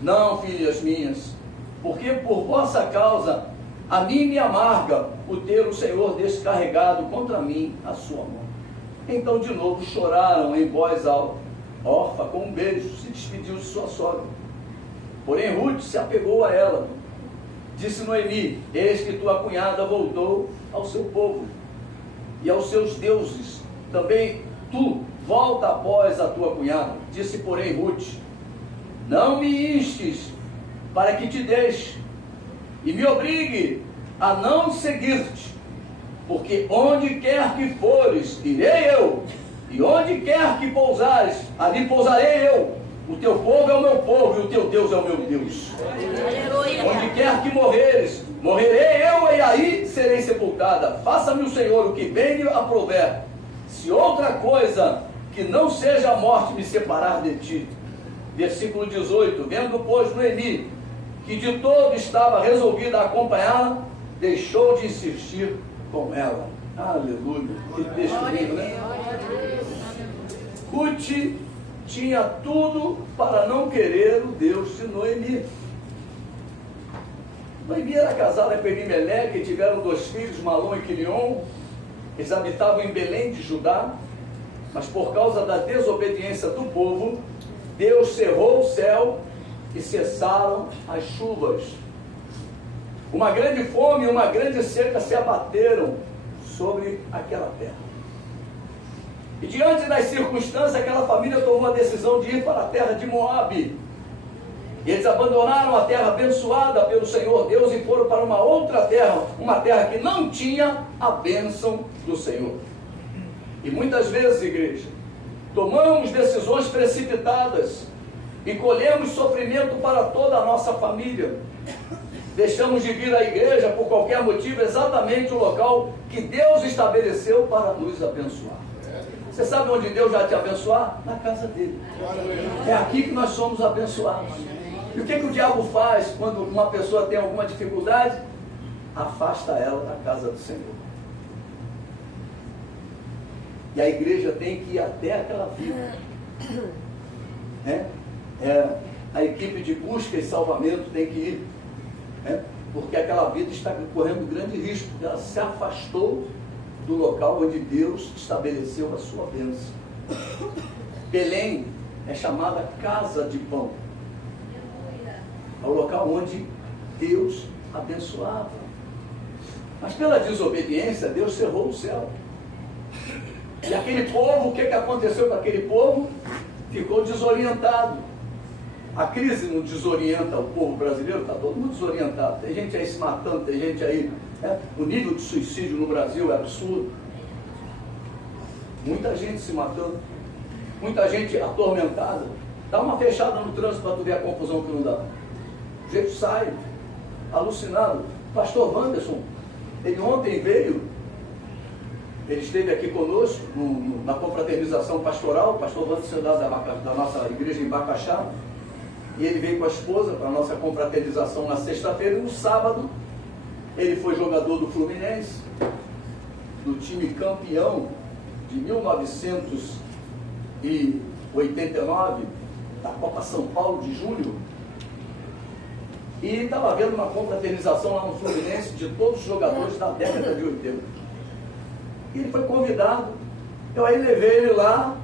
Não, filhas minhas, porque por vossa causa a mim me amarga o ter o Senhor descarregado contra mim a sua mão. Então de novo choraram em voz alta. Orfa, com um beijo, se despediu de sua sogra. Porém Ruth se apegou a ela. Disse Noemi, eis que tua cunhada voltou ao seu povo e aos seus deuses. Também tu volta após a tua cunhada. Disse porém Ruth, não me instes para que te deixe e me obrigue a não seguir-te, porque onde quer que fores, irei eu, e onde quer que pousares, ali pousarei eu. O teu povo é o meu povo, e o teu Deus é o meu Deus. Onde quer que morreres, morrerei eu, e aí serei sepultada. Faça-me o Senhor o que bem lhe aprouver, se outra coisa que não seja a morte me separar de ti. Versículo 18, vendo pois Noemi que de todo estava resolvida a acompanhá-la, deixou de insistir com ela. Aleluia. Que texto lindo, né? Ruth tinha tudo para não querer o Deus de Noemi. Noemi era casada com Elimeleque, tiveram 2 filhos, Malom e Quilion. Eles habitavam em Belém de Judá, mas por causa da desobediência do povo, Deus cerrou o céu e cessaram as chuvas. Uma grande fome e uma grande seca se abateram sobre aquela terra. E diante das circunstâncias, aquela família tomou a decisão de ir para a terra de Moabe. Eles abandonaram a terra abençoada pelo Senhor Deus e foram para uma outra terra, uma terra que não tinha a bênção do Senhor. E muitas vezes, igreja, tomamos decisões precipitadas e colhemos sofrimento para toda a nossa família. Deixamos de vir à igreja por qualquer motivo, exatamente o local que Deus estabeleceu para nos abençoar. Você sabe onde Deus vai te abençoar? Na casa dele. É aqui que nós somos abençoados. E o que o diabo faz quando uma pessoa tem alguma dificuldade? Afasta ela da casa do Senhor. E a igreja tem que ir até aquela vida. A equipe de busca e salvamento tem que ir. Porque aquela vida está correndo grande risco. Ela se afastou do local onde Deus estabeleceu a sua bênção. Belém é chamada casa de pão. É o local onde Deus abençoava. Mas pela desobediência, Deus cerrou o céu. E aquele povo, o que aconteceu com aquele povo? Ficou desorientado. A crise não desorienta o povo brasileiro, está todo mundo desorientado. Tem gente aí se matando, tem gente aí... O nível de suicídio no Brasil é absurdo. Muita gente se matando, muita gente atormentada. Dá uma fechada no trânsito para tu ver a confusão que não dá. O jeito sai, alucinado. Pastor Wanderson, ele ontem veio, ele esteve aqui conosco na confraternização pastoral. O pastor Wanderson da nossa igreja em Bacaxá, e ele veio com a esposa para a nossa confraternização na sexta-feira, e no sábado ele foi jogador do Fluminense, do time campeão de 1989, da Copa São Paulo de julho, e estava havendo uma confraternização lá no Fluminense de todos os jogadores da década de 80. E ele foi convidado, eu aí levei ele lá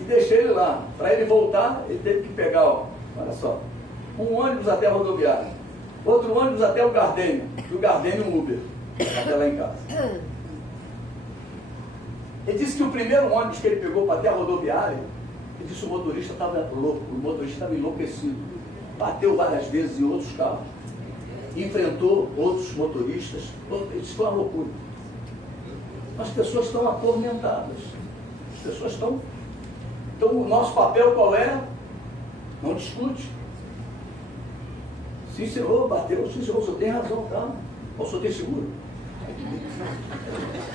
e deixei ele lá. Para ele voltar, ele teve que pegar, olha só, um ônibus até a rodoviária, outro ônibus até o Gardênio, e o Gardênio um Uber, até lá em casa. Ele disse que o primeiro ônibus que ele pegou para até a rodoviária, ele disse que o motorista estava louco, o motorista estava enlouquecido. Bateu várias vezes em outros carros, enfrentou outros motoristas, ele disse que foi uma loucura. As pessoas estão atormentadas, as pessoas estão Então o nosso papel qual é? Não discute. Sim, senhor, bateu, sim, senhor, o senhor tem razão, tá? Ou o senhor tem seguro?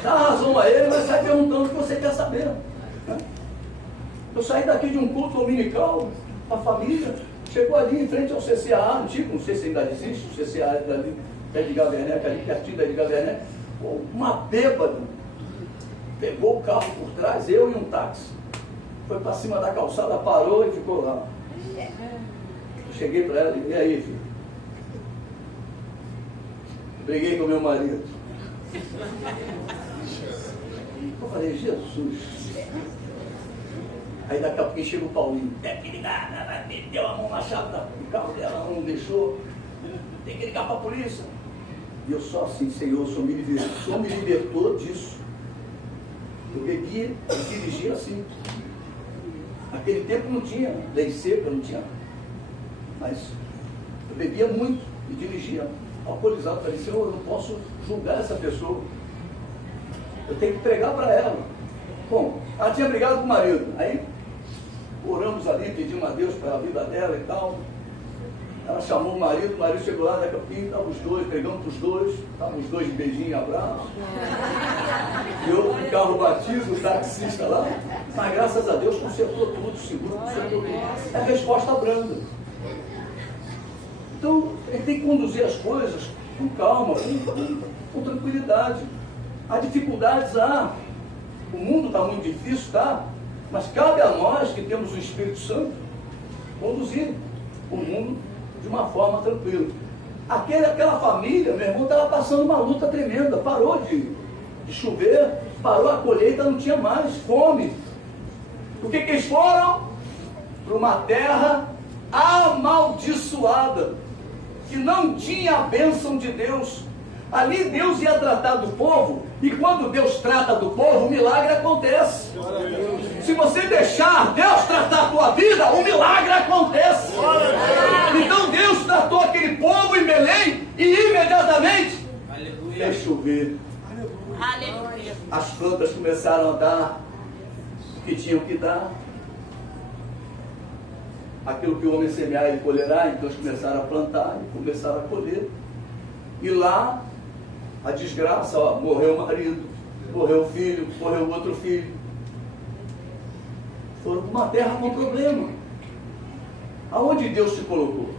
Dá razão a ele, mas sai perguntando o que você quer saber. Né? Eu saí daqui de um culto dominical, a família, chegou ali em frente ao CCA antigo, não sei se ainda existe, o CCA ali, Edgar Werneck, ali pertinho da Edgar Werneck, uma bêbada, pegou o carro por trás, eu e um táxi, foi para cima da calçada, parou e ficou lá. Eu cheguei para ela e aí, filho? Briguei com meu marido. Eu falei, Jesus. Aí daqui a pouco chega o Paulinho. Tem que ligar, meteu a mão na chave do carro dela, não deixou. Tem que ligar para a polícia. E eu só assim, Senhor, o Senhor me libertou disso. Eu bebia e dirigia assim. Naquele tempo não tinha lei seca, não tinha. Mas eu bebia muito e dirigia alcoolizado. Falei, Senhor, eu não posso julgar essa pessoa. Eu tenho que pregar para ela. Bom, ela tinha brigado com o marido. Aí oramos ali, pedimos a Deus para a vida dela e tal. Ela chamou o marido chegou lá, daqui a pouquinho, estavam os dois, pregamos para os dois, estavam os dois de beijinho e abraço. E eu com o carro batido, o taxista lá. Mas graças a Deus consertou tudo, seguro, consertou tudo. É resposta branda. Então, ele tem que conduzir as coisas com calma, com tranquilidade. Há dificuldades, o mundo está muito difícil, tá? Mas cabe a nós que temos o Espírito Santo conduzir o mundo de uma forma tranquila. Aquela família, meu irmão, estava passando uma luta tremenda. Parou de chover, parou a colheita, não tinha mais fome. O que eles foram? Para uma terra amaldiçoada, que não tinha a bênção de Deus. Ali Deus ia tratar do povo, e quando Deus trata do povo, o milagre acontece. Se você deixar Deus tratar a tua vida, o milagre acontece. Então Deus tratou aquele povo em Belém, e imediatamente fez chover. As plantas começaram a dar o que tinham que dar. Aquilo que o homem semear, ele colherá. Então eles começaram a plantar e começaram a colher. E lá, a desgraça, morreu o marido, morreu o filho, morreu o outro filho. Foram para uma terra com problema. Aonde Deus te colocou?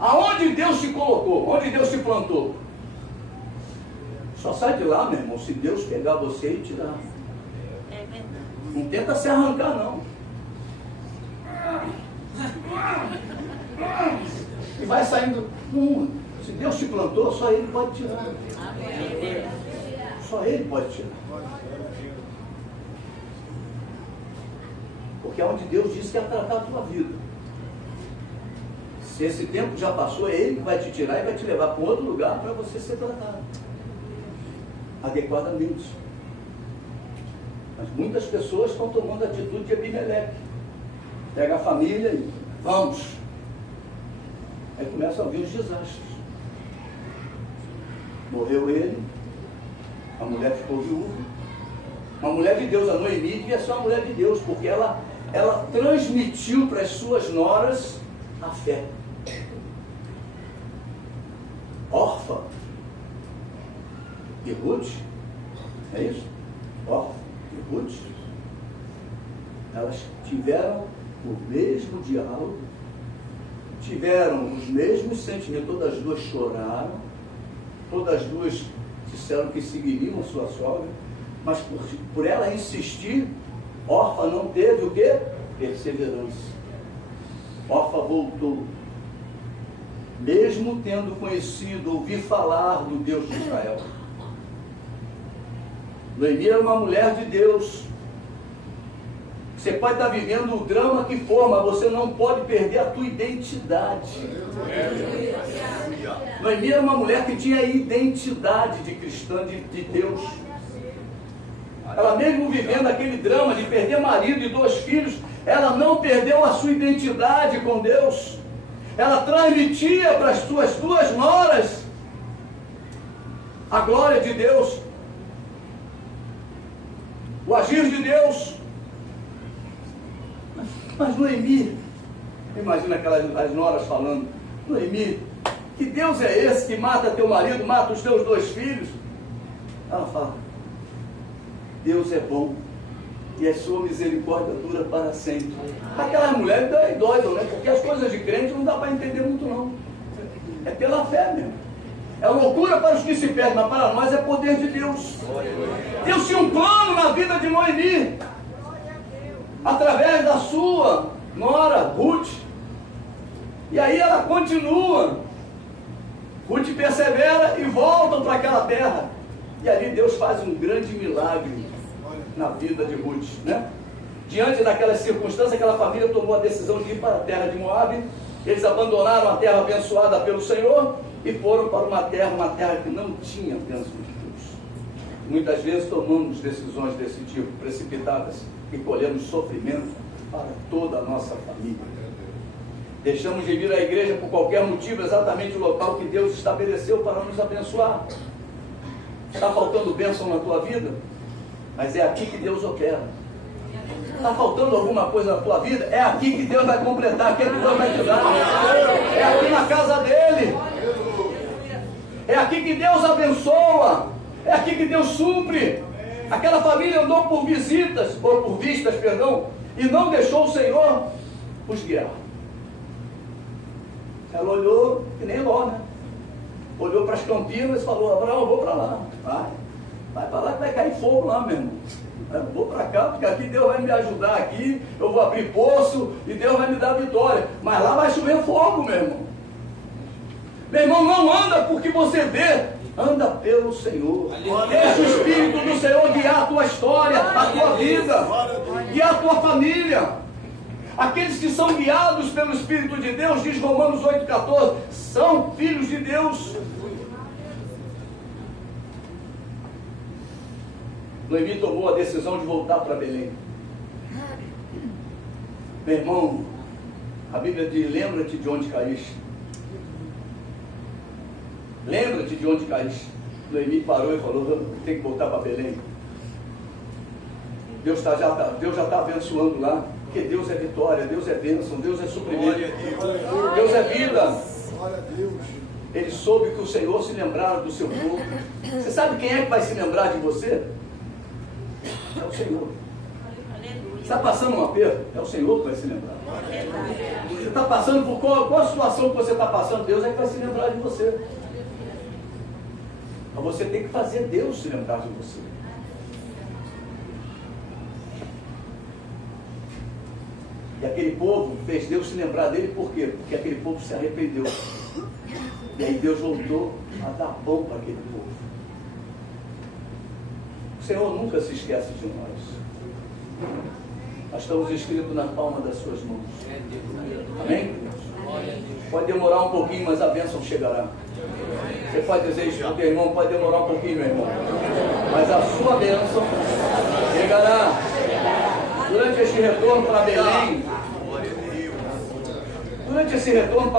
Aonde Deus te colocou? Onde Deus te plantou? Só sai de lá, meu irmão, se Deus pegar você e tirar. É verdade. Não tenta se arrancar, não. E vai saindo. Se Deus te plantou, só Ele pode tirar. Só Ele pode tirar. Porque é onde Deus disse que ia tratar a tua vida. Se esse tempo já passou, é Ele que vai te tirar e vai te levar para um outro lugar para você ser tratado adequadamente. Mas muitas pessoas estão tomando a atitude de Abimeleque. Pega a família e vamos. Aí começam a vir os desastres. Morreu ele, a mulher ficou viúva. Uma mulher de Deus, a Noemi, devia ser uma mulher de Deus, porque ela transmitiu para as suas noras a fé. Orfa e Ruth, é isso? Orfa e Ruth, elas tiveram o mesmo diálogo, tiveram os mesmos sentimentos, todas as duas choraram, todas as duas disseram que seguiriam a sua sogra, mas por ela insistir, Orfa não teve o quê? Perseverança. Orfa voltou, mesmo tendo conhecido, ouvido falar do Deus de Israel. Noemi era uma mulher de Deus. Você pode estar vivendo o drama que for, mas você não pode perder a tua identidade. Noemi era uma mulher que tinha identidade de cristã, de Deus. Ela mesmo vivendo aquele drama de perder marido e 2 filhos, ela não perdeu a sua identidade com Deus. Ela transmitia para as suas 2 noras a glória de Deus, o agir de Deus. Mas Noemi, imagina as noras falando, Noemi, que Deus é esse que mata teu marido, mata os teus 2 filhos? Ela fala, Deus é bom e a sua misericórdia dura para sempre. Aquelas mulheres doidam, né? Porque as coisas de crente não dá para entender muito não. É pela fé mesmo. É loucura para os que se perdem, mas para nós é poder de Deus. Deus tinha um plano na vida de Noemi, através da sua nora, Ruth. E aí ela continua. Ruth persevera e volta para aquela terra. E ali Deus faz um grande milagre na vida de Ruth, né? Diante daquelas circunstâncias, aquela família tomou a decisão de ir para a terra de Moabe. Eles abandonaram a terra abençoada pelo Senhor e foram para uma terra que não tinha bênção de Deus. Muitas vezes tomamos decisões desse tipo, precipitadas, e colhemos sofrimento para toda a nossa família. Deixamos de vir à igreja por qualquer motivo, exatamente o local que Deus estabeleceu para nos abençoar. Está faltando bênção na tua vida? Mas é aqui que Deus opera. Está faltando alguma coisa na tua vida? É aqui que Deus vai completar, aqui que Deus vai te dar. É aqui na casa dele. É aqui que Deus abençoa. É aqui que Deus supre. Aquela família andou por vistas, e não deixou o Senhor os guiar. Ela olhou, que nem Ló, né? Olhou para as campinas e falou, Abraão, eu vou para lá. Vai para lá que vai cair fogo lá, meu irmão. Eu vou para cá, porque aqui Deus vai me ajudar aqui, eu vou abrir poço e Deus vai me dar vitória. Mas lá vai chover fogo, meu irmão. Meu irmão, não anda porque você vê, anda pelo Senhor. Deixa o Espírito do Senhor guiar a tua história, a tua vida, guiar a tua família. Aqueles que são guiados pelo Espírito de Deus, diz Romanos 8,14, são filhos de Deus. Noemi tomou a decisão de voltar para Belém. Meu irmão, a Bíblia diz, lembra-te de onde caíste. Lembra-te de onde caíste. Noemi parou e falou, tem que voltar para Belém. Deus já está abençoando lá. Porque Deus é vitória, Deus é bênção, Deus é suprimento, Deus é vida. Ele soube que o Senhor se lembrara do seu povo. Você sabe quem é que vai se lembrar de você? É o Senhor. Você está passando um aperto? É o Senhor que vai se lembrar. Você está passando por qual a situação que você está passando? Deus é que vai se lembrar de você. Mas você tem que fazer Deus se lembrar de você. E aquele povo fez Deus se lembrar dele, por quê? Porque aquele povo se arrependeu. E aí Deus voltou a dar pão para aquele povo. O Senhor nunca se esquece de nós. Nós estamos escritos na palma das suas mãos. Amém? Pode demorar um pouquinho, mas a bênção chegará. Você pode dizer isso para o teu irmão, pode demorar um pouquinho, meu irmão. Mas a sua bênção chegará. Durante este retorno para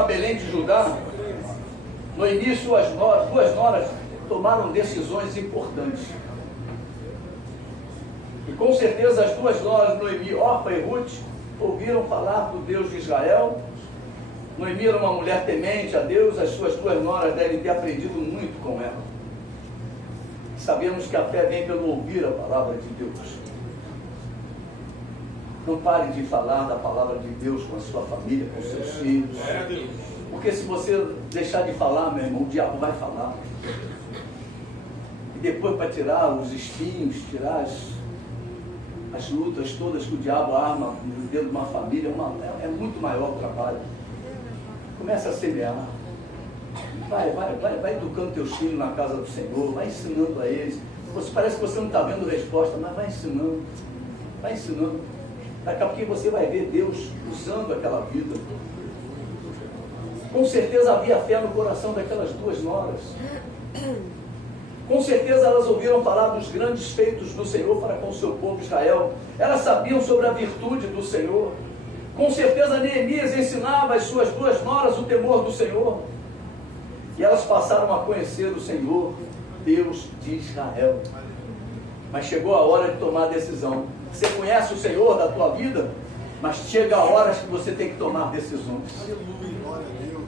Belém, de Judá, Noemi e suas duas noras tomaram decisões importantes. E com certeza as duas noras, Noemi, Orfa e Ruth, ouviram falar do Deus de Israel. Noemi era uma mulher temente a Deus, as suas duas noras devem ter aprendido muito com ela. Sabemos que a fé vem pelo ouvir a palavra de Deus. Não pare de falar da palavra de Deus com a sua família, com seus filhos. Porque se você deixar de falar, meu irmão, o diabo vai falar. E depois para tirar os espinhos, tirar as lutas todas que o diabo arma dentro de uma família, é muito maior o trabalho. Começa a semear. Vai educando teus filhos na casa do Senhor, vai ensinando a eles. Parece que você não está vendo resposta, mas vai ensinando. Vai ensinando. Daqui a pouquinho você vai ver Deus usando aquela vida. Com certeza havia fé no coração daquelas duas noras. Com certeza elas ouviram falar dos grandes feitos do Senhor para com o seu povo Israel. Elas sabiam sobre a virtude do Senhor. Com certeza Neemias ensinava às suas duas noras o temor do Senhor. E elas passaram a conhecer o Senhor, Deus de Israel. Mas chegou a hora de tomar a decisão. Você conhece o Senhor da tua vida, Mas chega horas que você tem que tomar decisões. Aleluia, glória a Deus.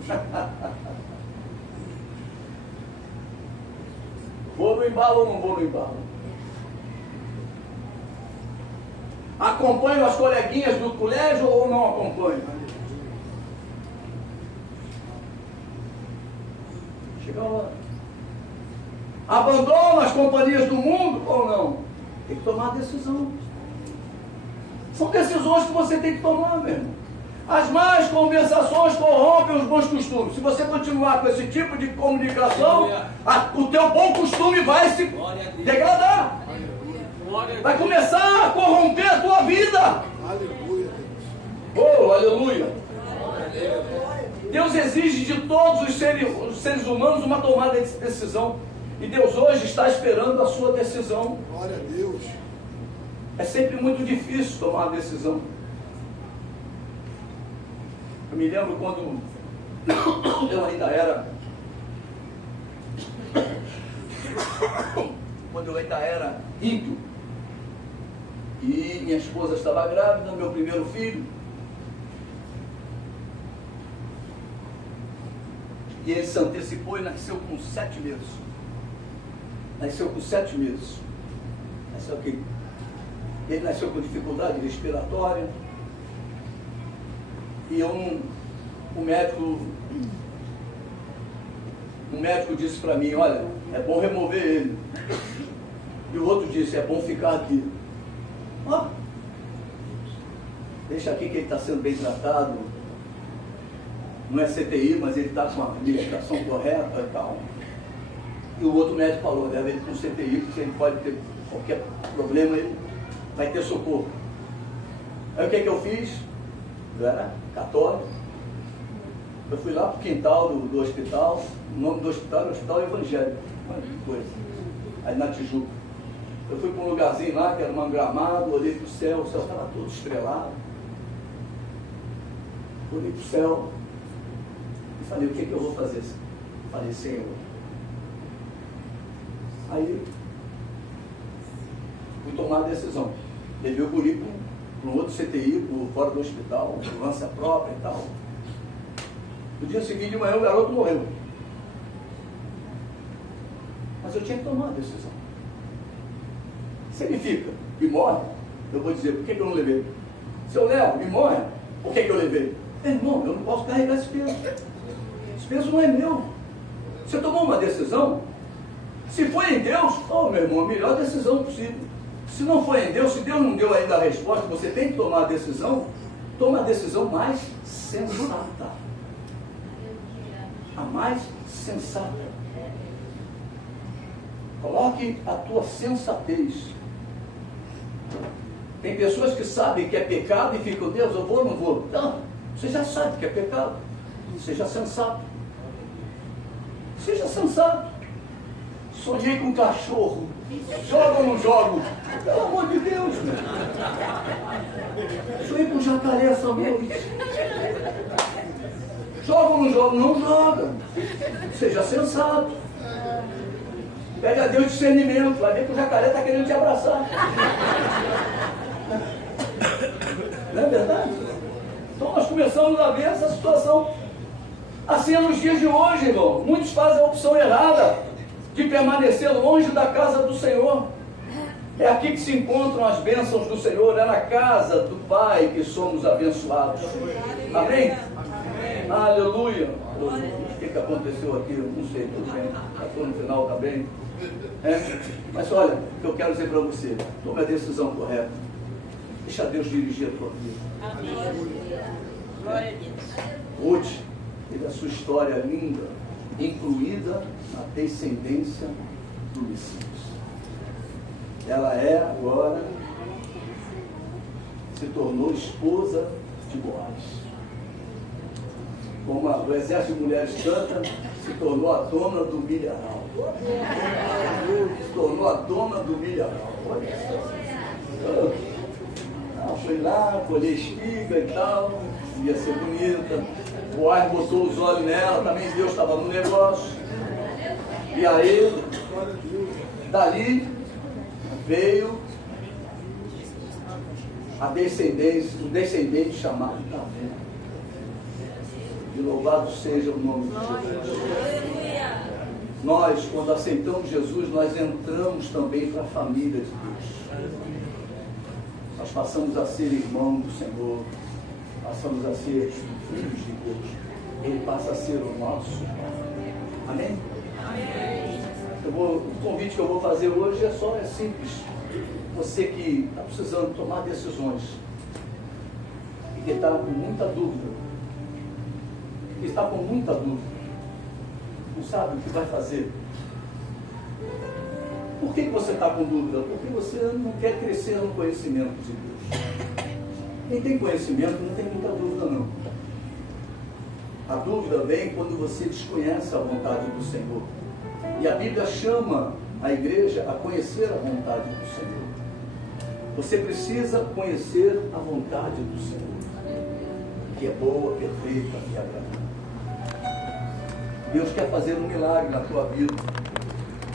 Vou no embalo ou não vou no embalo? Acompanho as coleguinhas do colégio ou não acompanho? Chega a hora. Abandono as companhias do mundo ou não? Tem que tomar decisão. São decisões que você tem que tomar, meu irmão. As más conversações corrompem os bons costumes. Se você continuar com esse tipo de comunicação, o teu bom costume vai se degradar. Vai começar a corromper a tua vida. Aleluia, Oh, aleluia. Deus exige de todos os seres humanos uma tomada de decisão. E Deus hoje está esperando a sua decisão. glória a Deus. É sempre muito difícil tomar uma decisão. Eu me lembro quando eu ainda era ímpio e minha esposa estava grávida, meu primeiro filho, e ele se antecipou e nasceu com 7 meses. Nasceu aqui. Ele nasceu com dificuldade respiratória. E o médico disse para mim, olha, é bom remover ele. E o outro disse, é bom ficar aqui. Deixa aqui que ele está sendo bem tratado. Não é CTI, mas ele está com a medicação correta e tal. E o outro médico falou, leva ele para o CTI, porque ele pode ter qualquer problema, ele vai ter socorro. Aí o que eu fiz? Eu era católico. Eu fui lá para o quintal do hospital. O nome do hospital era Hospital Evangélico. Olha que coisa. Aí na Tijuca. Eu fui para um lugarzinho lá, que era um gramado, olhei para o céu estava todo estrelado. Olhei para o céu e falei, o que eu vou fazer? Falei, Senhor. Aí fui tomar a decisão. Levei o guri para um outro CTI, fora do hospital, ambulância própria e tal. No dia seguinte de manhã o garoto morreu. Mas eu tinha que tomar a decisão. Se ele fica e morre, eu vou dizer, por que eu não levei? Se eu levo e morre, por que eu levei? Irmão, eu não posso carregar esse peso. Esse peso não é meu. Você tomou uma decisão? Se foi em Deus, meu irmão, a melhor decisão possível. Se não foi em Deus, se Deus não deu ainda a resposta, você tem que tomar a decisão, toma a decisão mais sensata. A mais sensata. Coloque a tua sensatez. Tem pessoas que sabem que é pecado e ficam, Deus, eu vou ou não vou? Não, você já sabe que é pecado. Seja sensato. Seja sensato. Sonhei com um cachorro. Joga ou não jogo? Pelo amor de Deus, meu. Sonhei com um jacaré essa noite. Joga ou não joga? Não joga. Seja sensato. Pede a Deus discernimento. Vai ver que o jacaré está querendo te abraçar. Não é verdade? Então nós começamos a ver essa situação. Assim é nos dias de hoje, irmão. Muitos fazem a opção errada de permanecer longe da casa do Senhor. É aqui que se encontram as bênçãos do Senhor. É na casa do Pai que somos abençoados. Amém? Amém. Aleluia. O que aconteceu aqui? Eu não sei, tudo bem. Estou no final também. Mas olha, o que eu quero dizer para você, tome a decisão correta. Deixa Deus dirigir a tua vida. Amém. Glória a Deus. Ruth teve a sua história linda, incluída na descendência do Messias. Ela agora se tornou esposa de Boaz. Como o exército de mulheres canta, se tornou a dona do milharal. Se tornou a dona do milharal. Olha só. Foi lá, colhei espiga e tal, ia ser bonita. Boaz botou os olhos nela, também Deus estava no negócio. E aí, dali veio a descendência, o descendente chamado Davi. E louvado seja o nome de Jesus. Nós, quando aceitamos Jesus, nós entramos também para a família de Deus. Nós passamos a ser irmãos do Senhor, passamos a ser filhos de Deus. Ele passa a ser o nosso Pai. Amém? O convite que eu vou fazer hoje é simples. Você que está precisando tomar decisões e que está com muita dúvida, não sabe o que vai fazer. Por que você está com dúvida? Porque você não quer crescer no conhecimento de Deus. Quem tem conhecimento não tem muita dúvida, não. A dúvida vem quando você desconhece a vontade do Senhor. E a Bíblia chama a igreja a conhecer a vontade do Senhor. Você precisa conhecer a vontade do Senhor, que é boa, perfeita e agradável. Deus quer fazer um milagre na tua vida,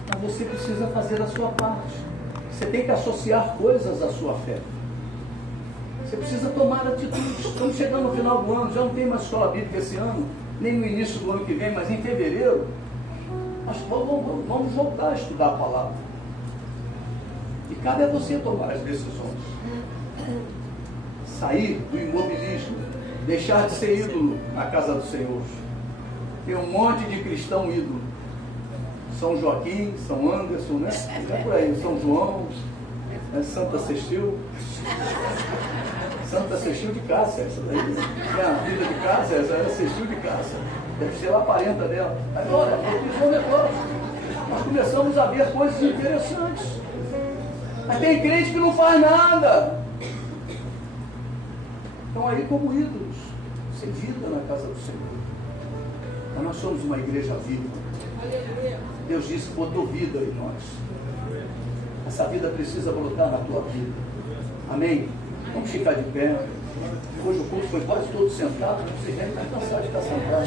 mas você precisa fazer a sua parte. Você tem que associar coisas à sua fé. Você precisa tomar atitudes. Estamos chegando no final do ano, já não tem mais escola bíblica esse ano, nem no início do ano que vem, mas em fevereiro, nós vamos voltar a estudar a palavra. E cabe a você tomar as decisões. Sair do imobilismo, deixar de ser ídolo na casa do Senhor. Tem um monte de cristão ídolo. São Joaquim, São Anderson, né? É por aí, São João, né? Santa Cecil. Santa Cecil de Cássia, essa daí. Minha filha de Cássia, essa era Cecil de Cássia. Deve ser lá a parenta dela. Agora, eu fiz um negócio. Nós começamos a ver coisas interessantes. Mas tem crente que não faz nada. Estão aí como ídolos, sem vida na casa do Senhor. Mas nós somos uma igreja viva. Deus disse que botou vida em nós. Essa vida precisa brotar na tua vida. Amém? Vamos ficar de pé. Hoje o culto foi quase todo sentado. Você deve estar cansado de estar sentado.